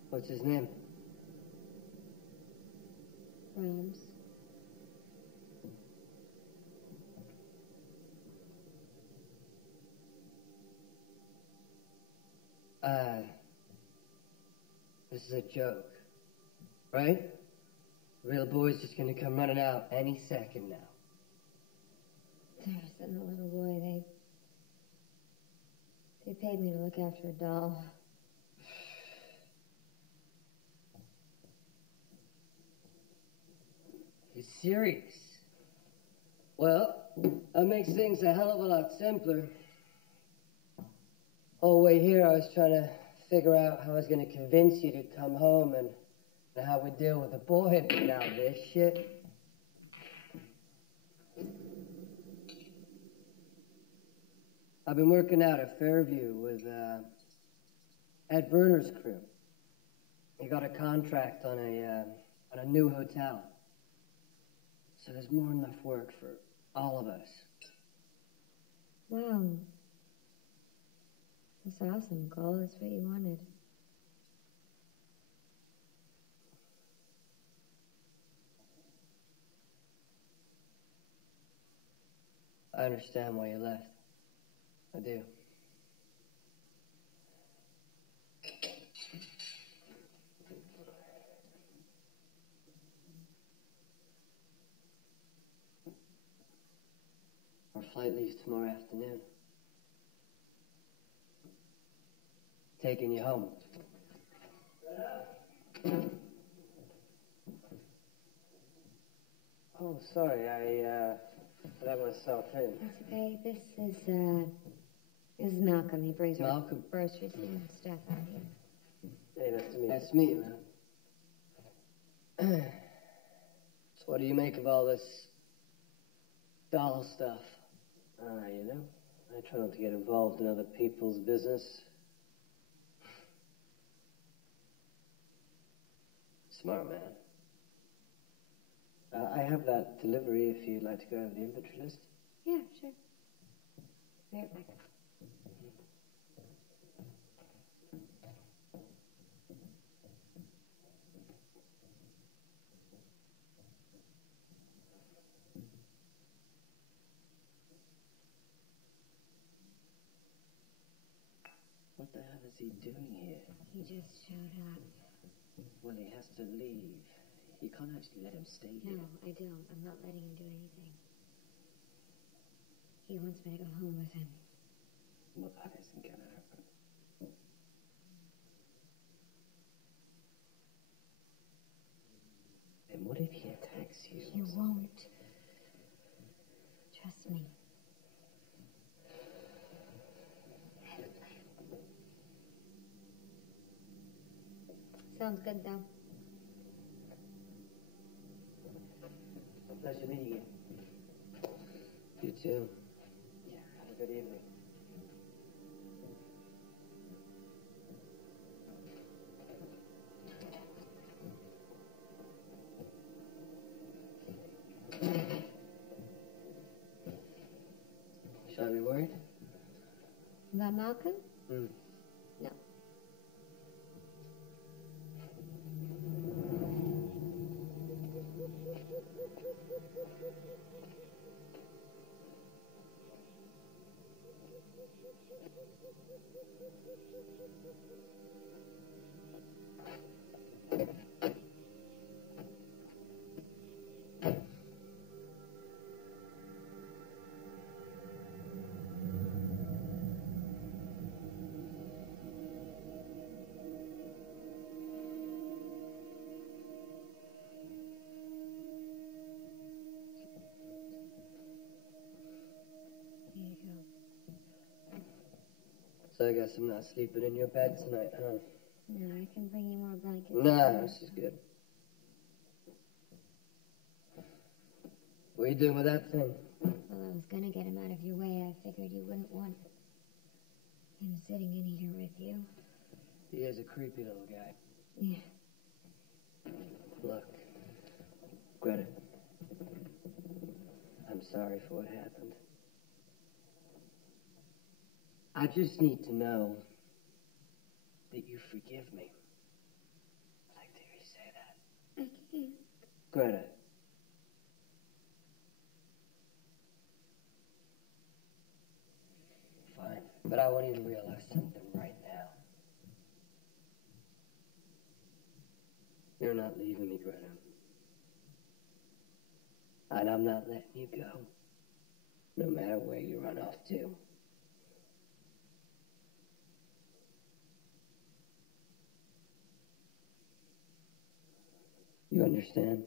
What's his name? Brahms. This is a joke, right? The real boy's just gonna come running out any second now. There's a little boy. They paid me to look after a doll. You serious? Well, that makes things a hell of a lot simpler. All the way here, I was trying to figure out how I was going to convince you to come home and how we deal with the boy. But now this shit. I've been working out at Fairview with Ed Berner's crew. He got a contract on a new hotel. So there's more than enough work for all of us. Wow. That's awesome, Cole. That's what you wanted. I understand why you left. I do. Our flight leaves tomorrow afternoon. Taking you home. Oh, sorry, I let myself in. That's okay. This is Malcolm. He brings our Malcolm? groceries and stuff out here. Hey, nice to meet you. Nice to meet you, man. So what do you make of all this doll stuff? You know, I try not to get involved in other people's business. Smart man. I have that delivery if you'd like to go over the inventory list. Yeah, sure. Be right back. What the hell is he doing here? He just showed up. Well, he has to leave. You can't actually let him stay here. No, I don't. I'm not letting him do anything. He wants me to go home with him. Well, that isn't going to happen. Then what if he attacks you? He won't. Trust me. Sounds good, though. Pleasure meeting you. You too. Yeah, have a good evening. Should I be worried? About Malcolm? Hmm. No. Here you go. So I guess I'm not sleeping in your bed tonight, huh? No, I can bring you more blankets. Nah, this is good. What are you doing with that thing? Well, I was gonna get him out of your way. I figured you wouldn't want him sitting in here with you. He is a creepy little guy. Yeah. Look, Greta, I'm sorry for what happened. I just need to know that you forgive me. I'd like to hear you say that. I can't. Greta. Fine, but I want you to realize something right now. You're not leaving me, Greta. And I'm not letting you go. no matter where you run off to. You understand?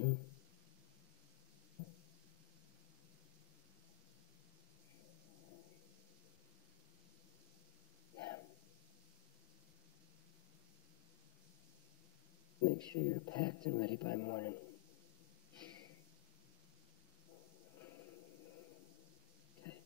Hmm? Make sure you're packed and ready by morning. Okay.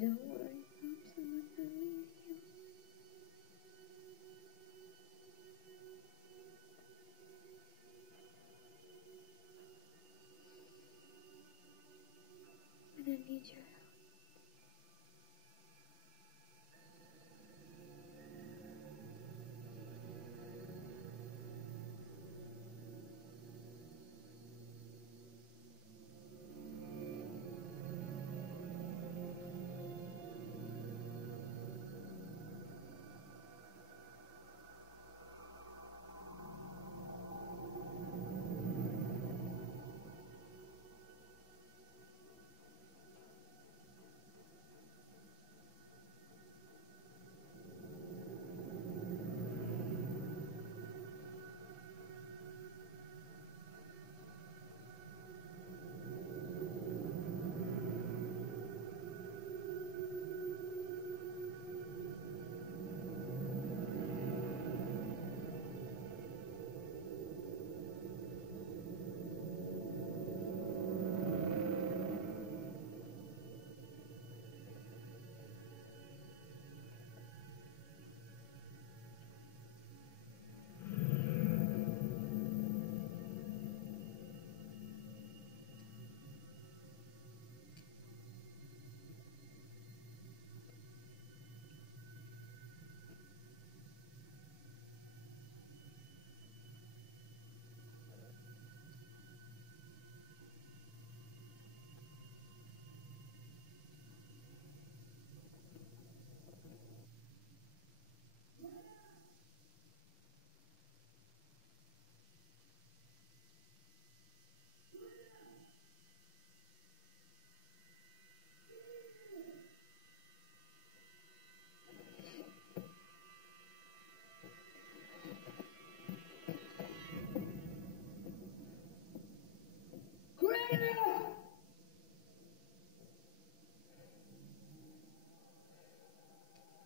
Don't worry, Pops, I'm not gonna leave you. And I need your help.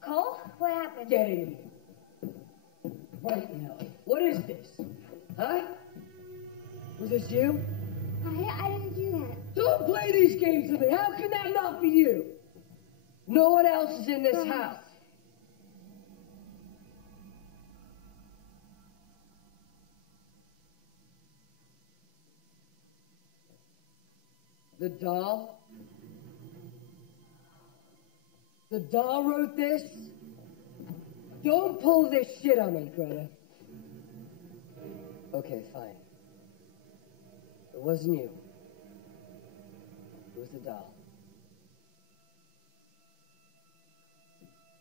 Cole, what happened? Get in here. Right now. What is this? Huh? Was this you? I didn't do that. Don't play these games with me. How can that not be you? No one else is in this house. The doll? The doll wrote this? Don't pull this shit on me, Greta. Okay, fine. It wasn't you. It was the doll.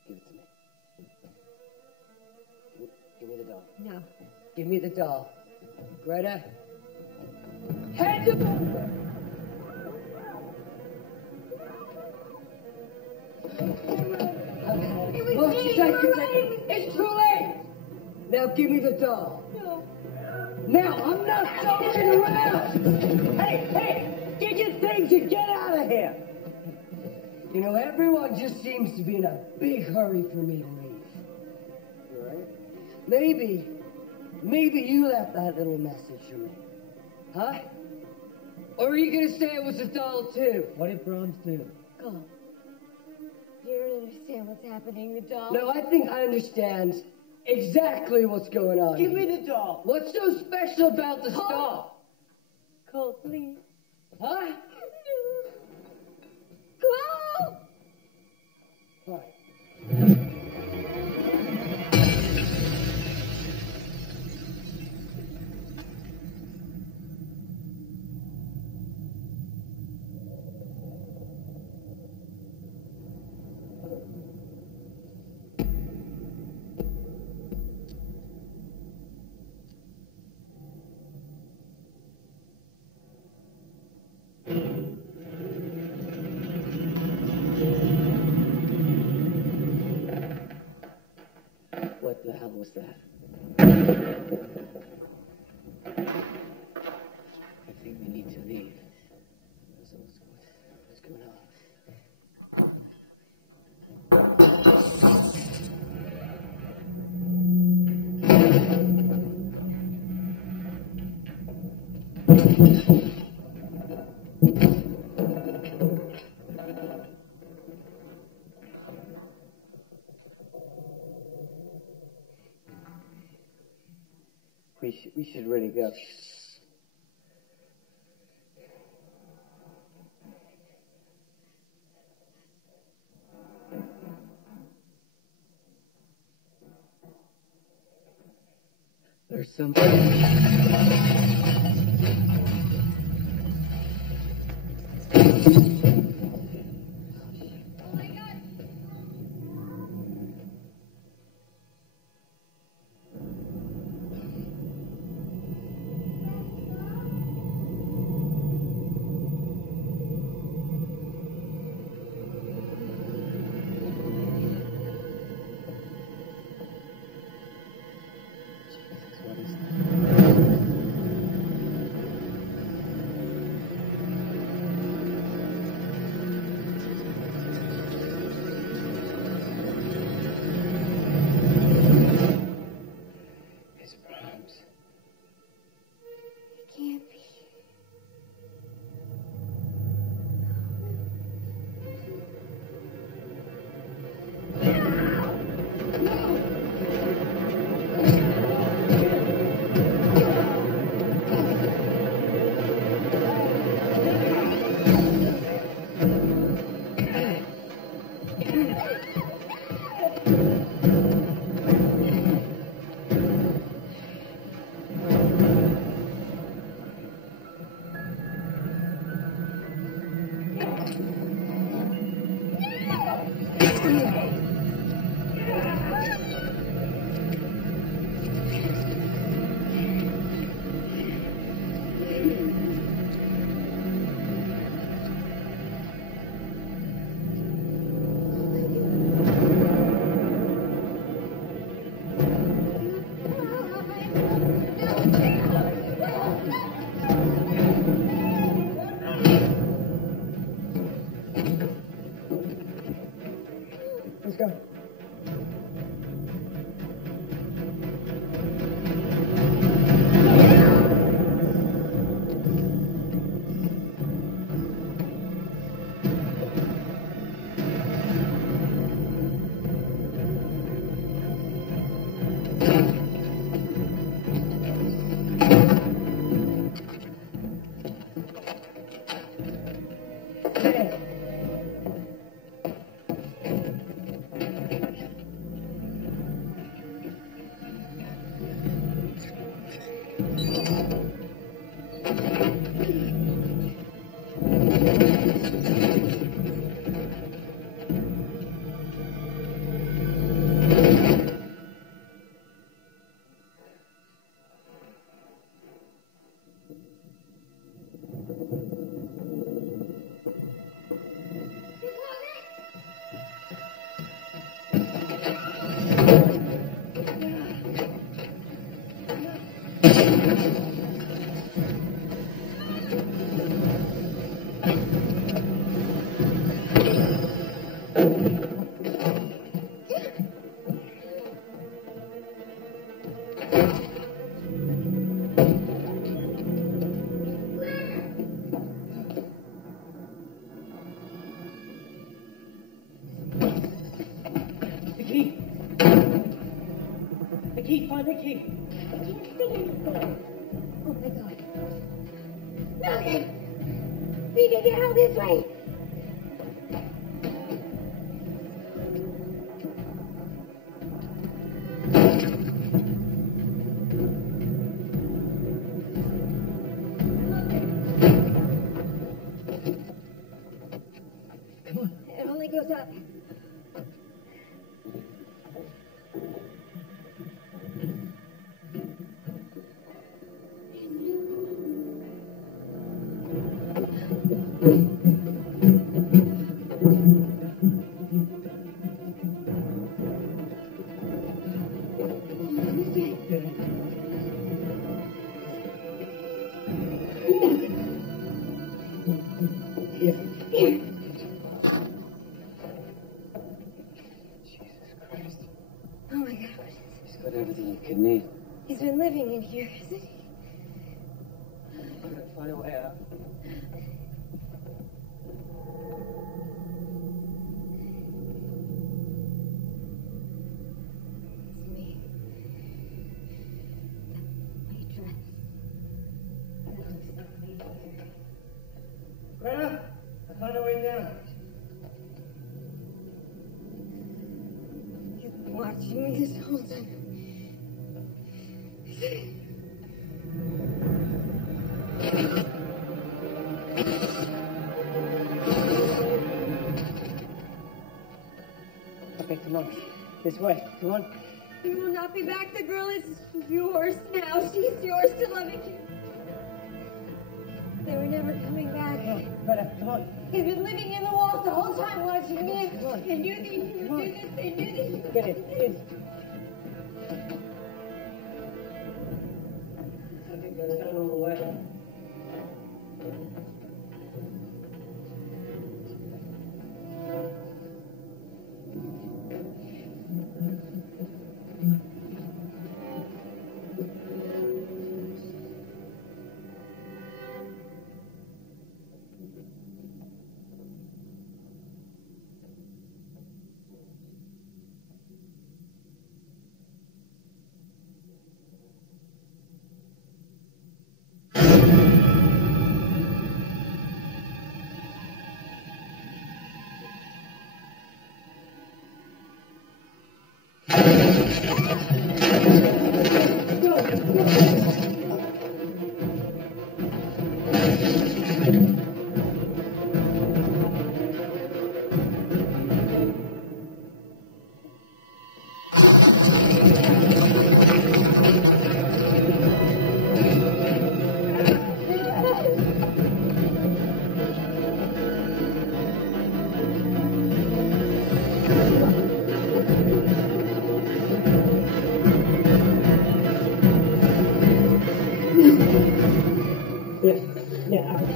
Give it to me. Give me the doll. No. Give me the doll. Greta. Hand it over! It's too late! Now give me the doll. No. Now, I'm not joking around! Hey! Get your things and get out of here! You know, everyone just seems to be in a big hurry for me to leave. You right? Maybe you left that little message for me. Huh? Or are you gonna say it was a doll too? What did Brahms do? Cole, you don't understand what's happening. The doll. No, I think I understand exactly what's going on. Give me the doll. What's so special about this doll? Cole, please. Huh? Cole! All right. What the hell was that? I think we need to leave. What's going on? We should really go. There's something. Let's go. Find the key. I can't see anything. Oh my God. Milligan! We can get out this way. Christ. Oh my God, what is He's got everything you can need. He's been living in here, isn't he? I'm gonna find a way out. It's me. My dress. That looks like me here. Greta, I found a way down. You've been watching me this whole time. Okay, come on. This way. Come on. You will not be back. The girl is yours now. She's yours to love again. They were never coming back. Greta, come on. He's been living in the walls the whole time watching me. They knew that you would do this. They knew that you would Get in. In. I think that's down on the way.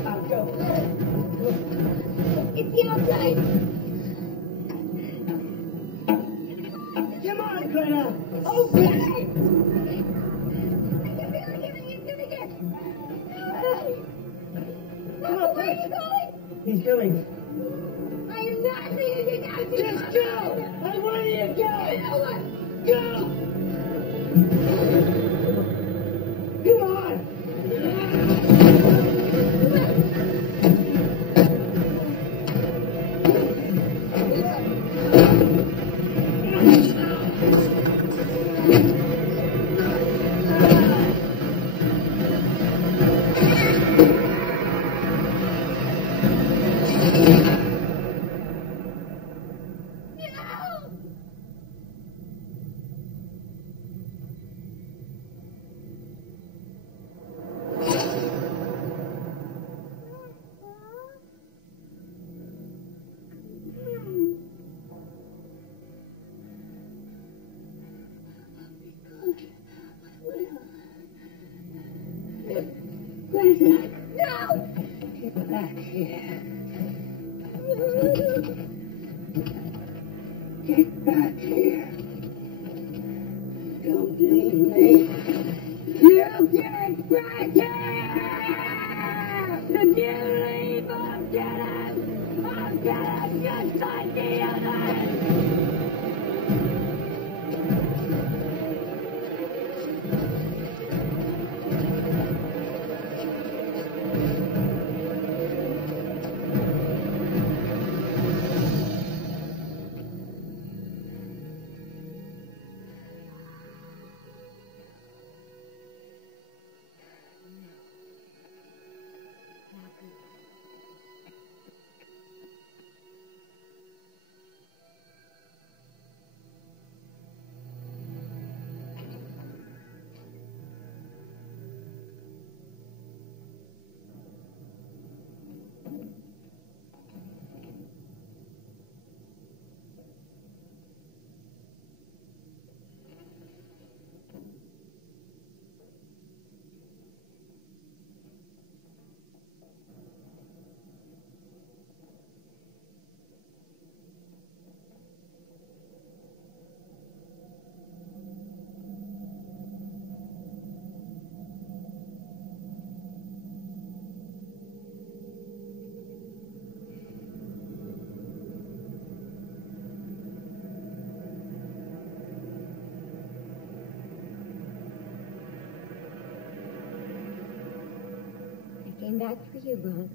I'll go. It's the outside. Come on, Greta. Okay. I can feel it giving. It's gonna get. Come on, Where are you going? He's coming. I am not leaving you now. Just go. I want you to go. You know what? Go. Come on. No! Get back here. Get back here. Don't leave me. You get back here! If you leave, I'm gonna just like the others! came back for you, Ron.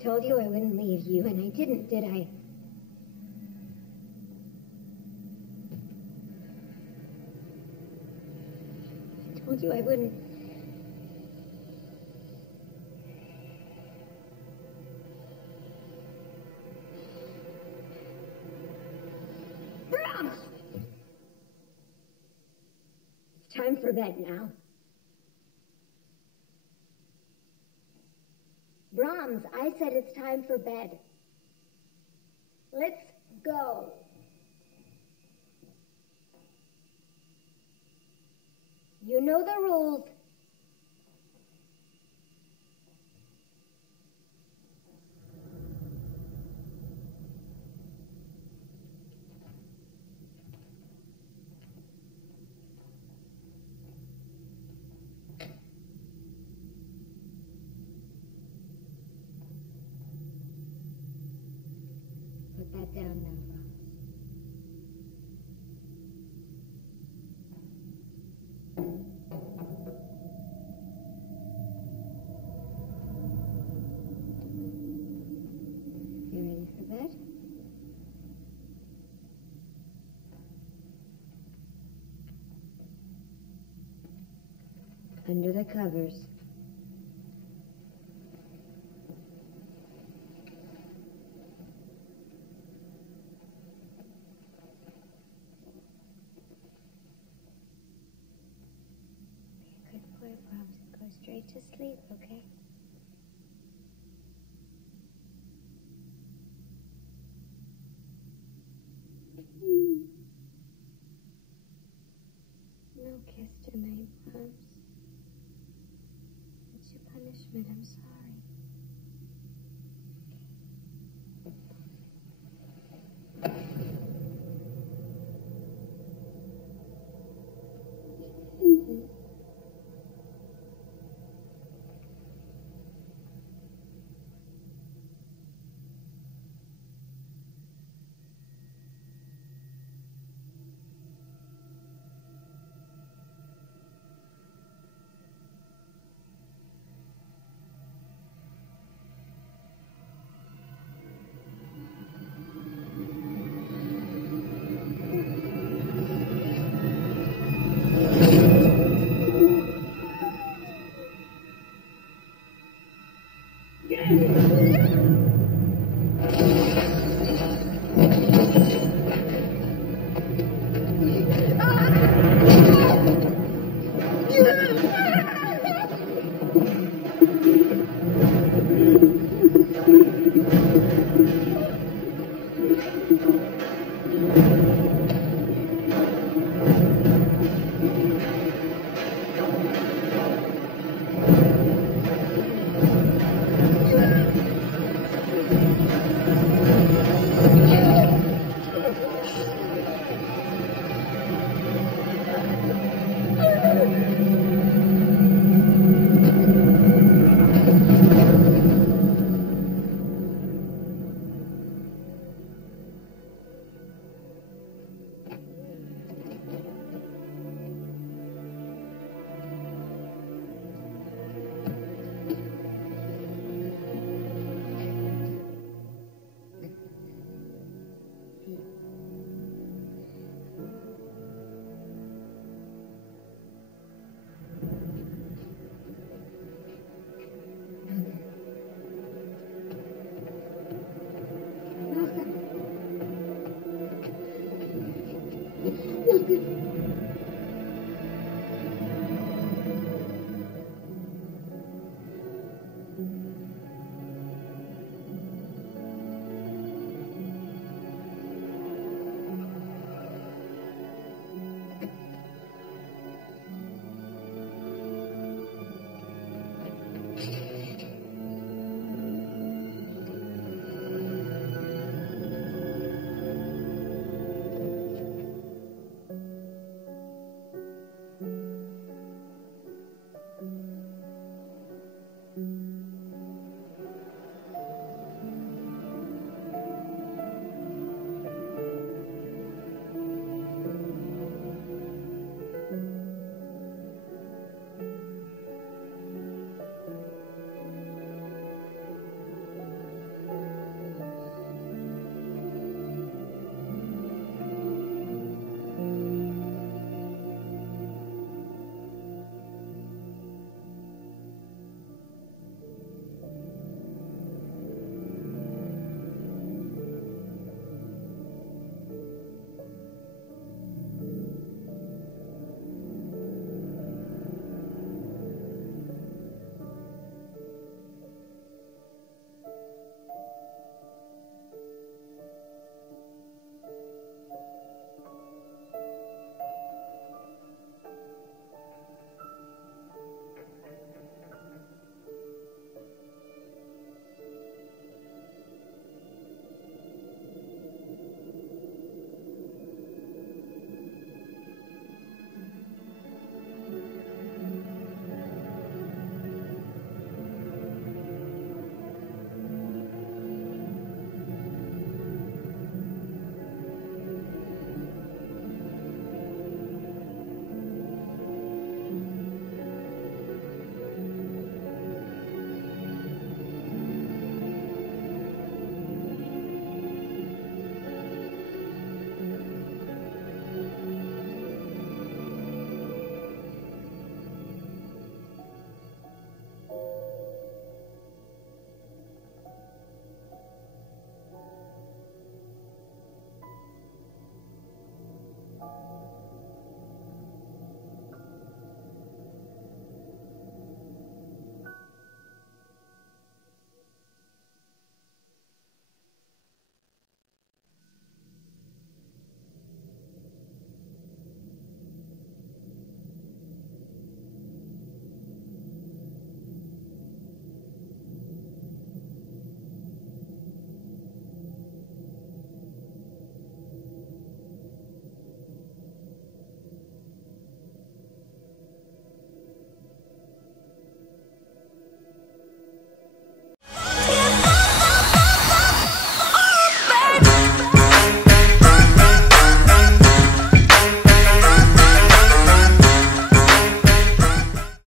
I told you I wouldn't leave you, and I didn't, did I? I told you I wouldn't. It's time for bed now. Brahms, I said it's time for bed. Let's go. You know the rules. Put that down now, Brahms. You ready for bed? Under the covers. Be a good boy, Brahms. Go straight to sleep, okay? No kiss tonight, Brahms. It's your punishment. I'm sorry.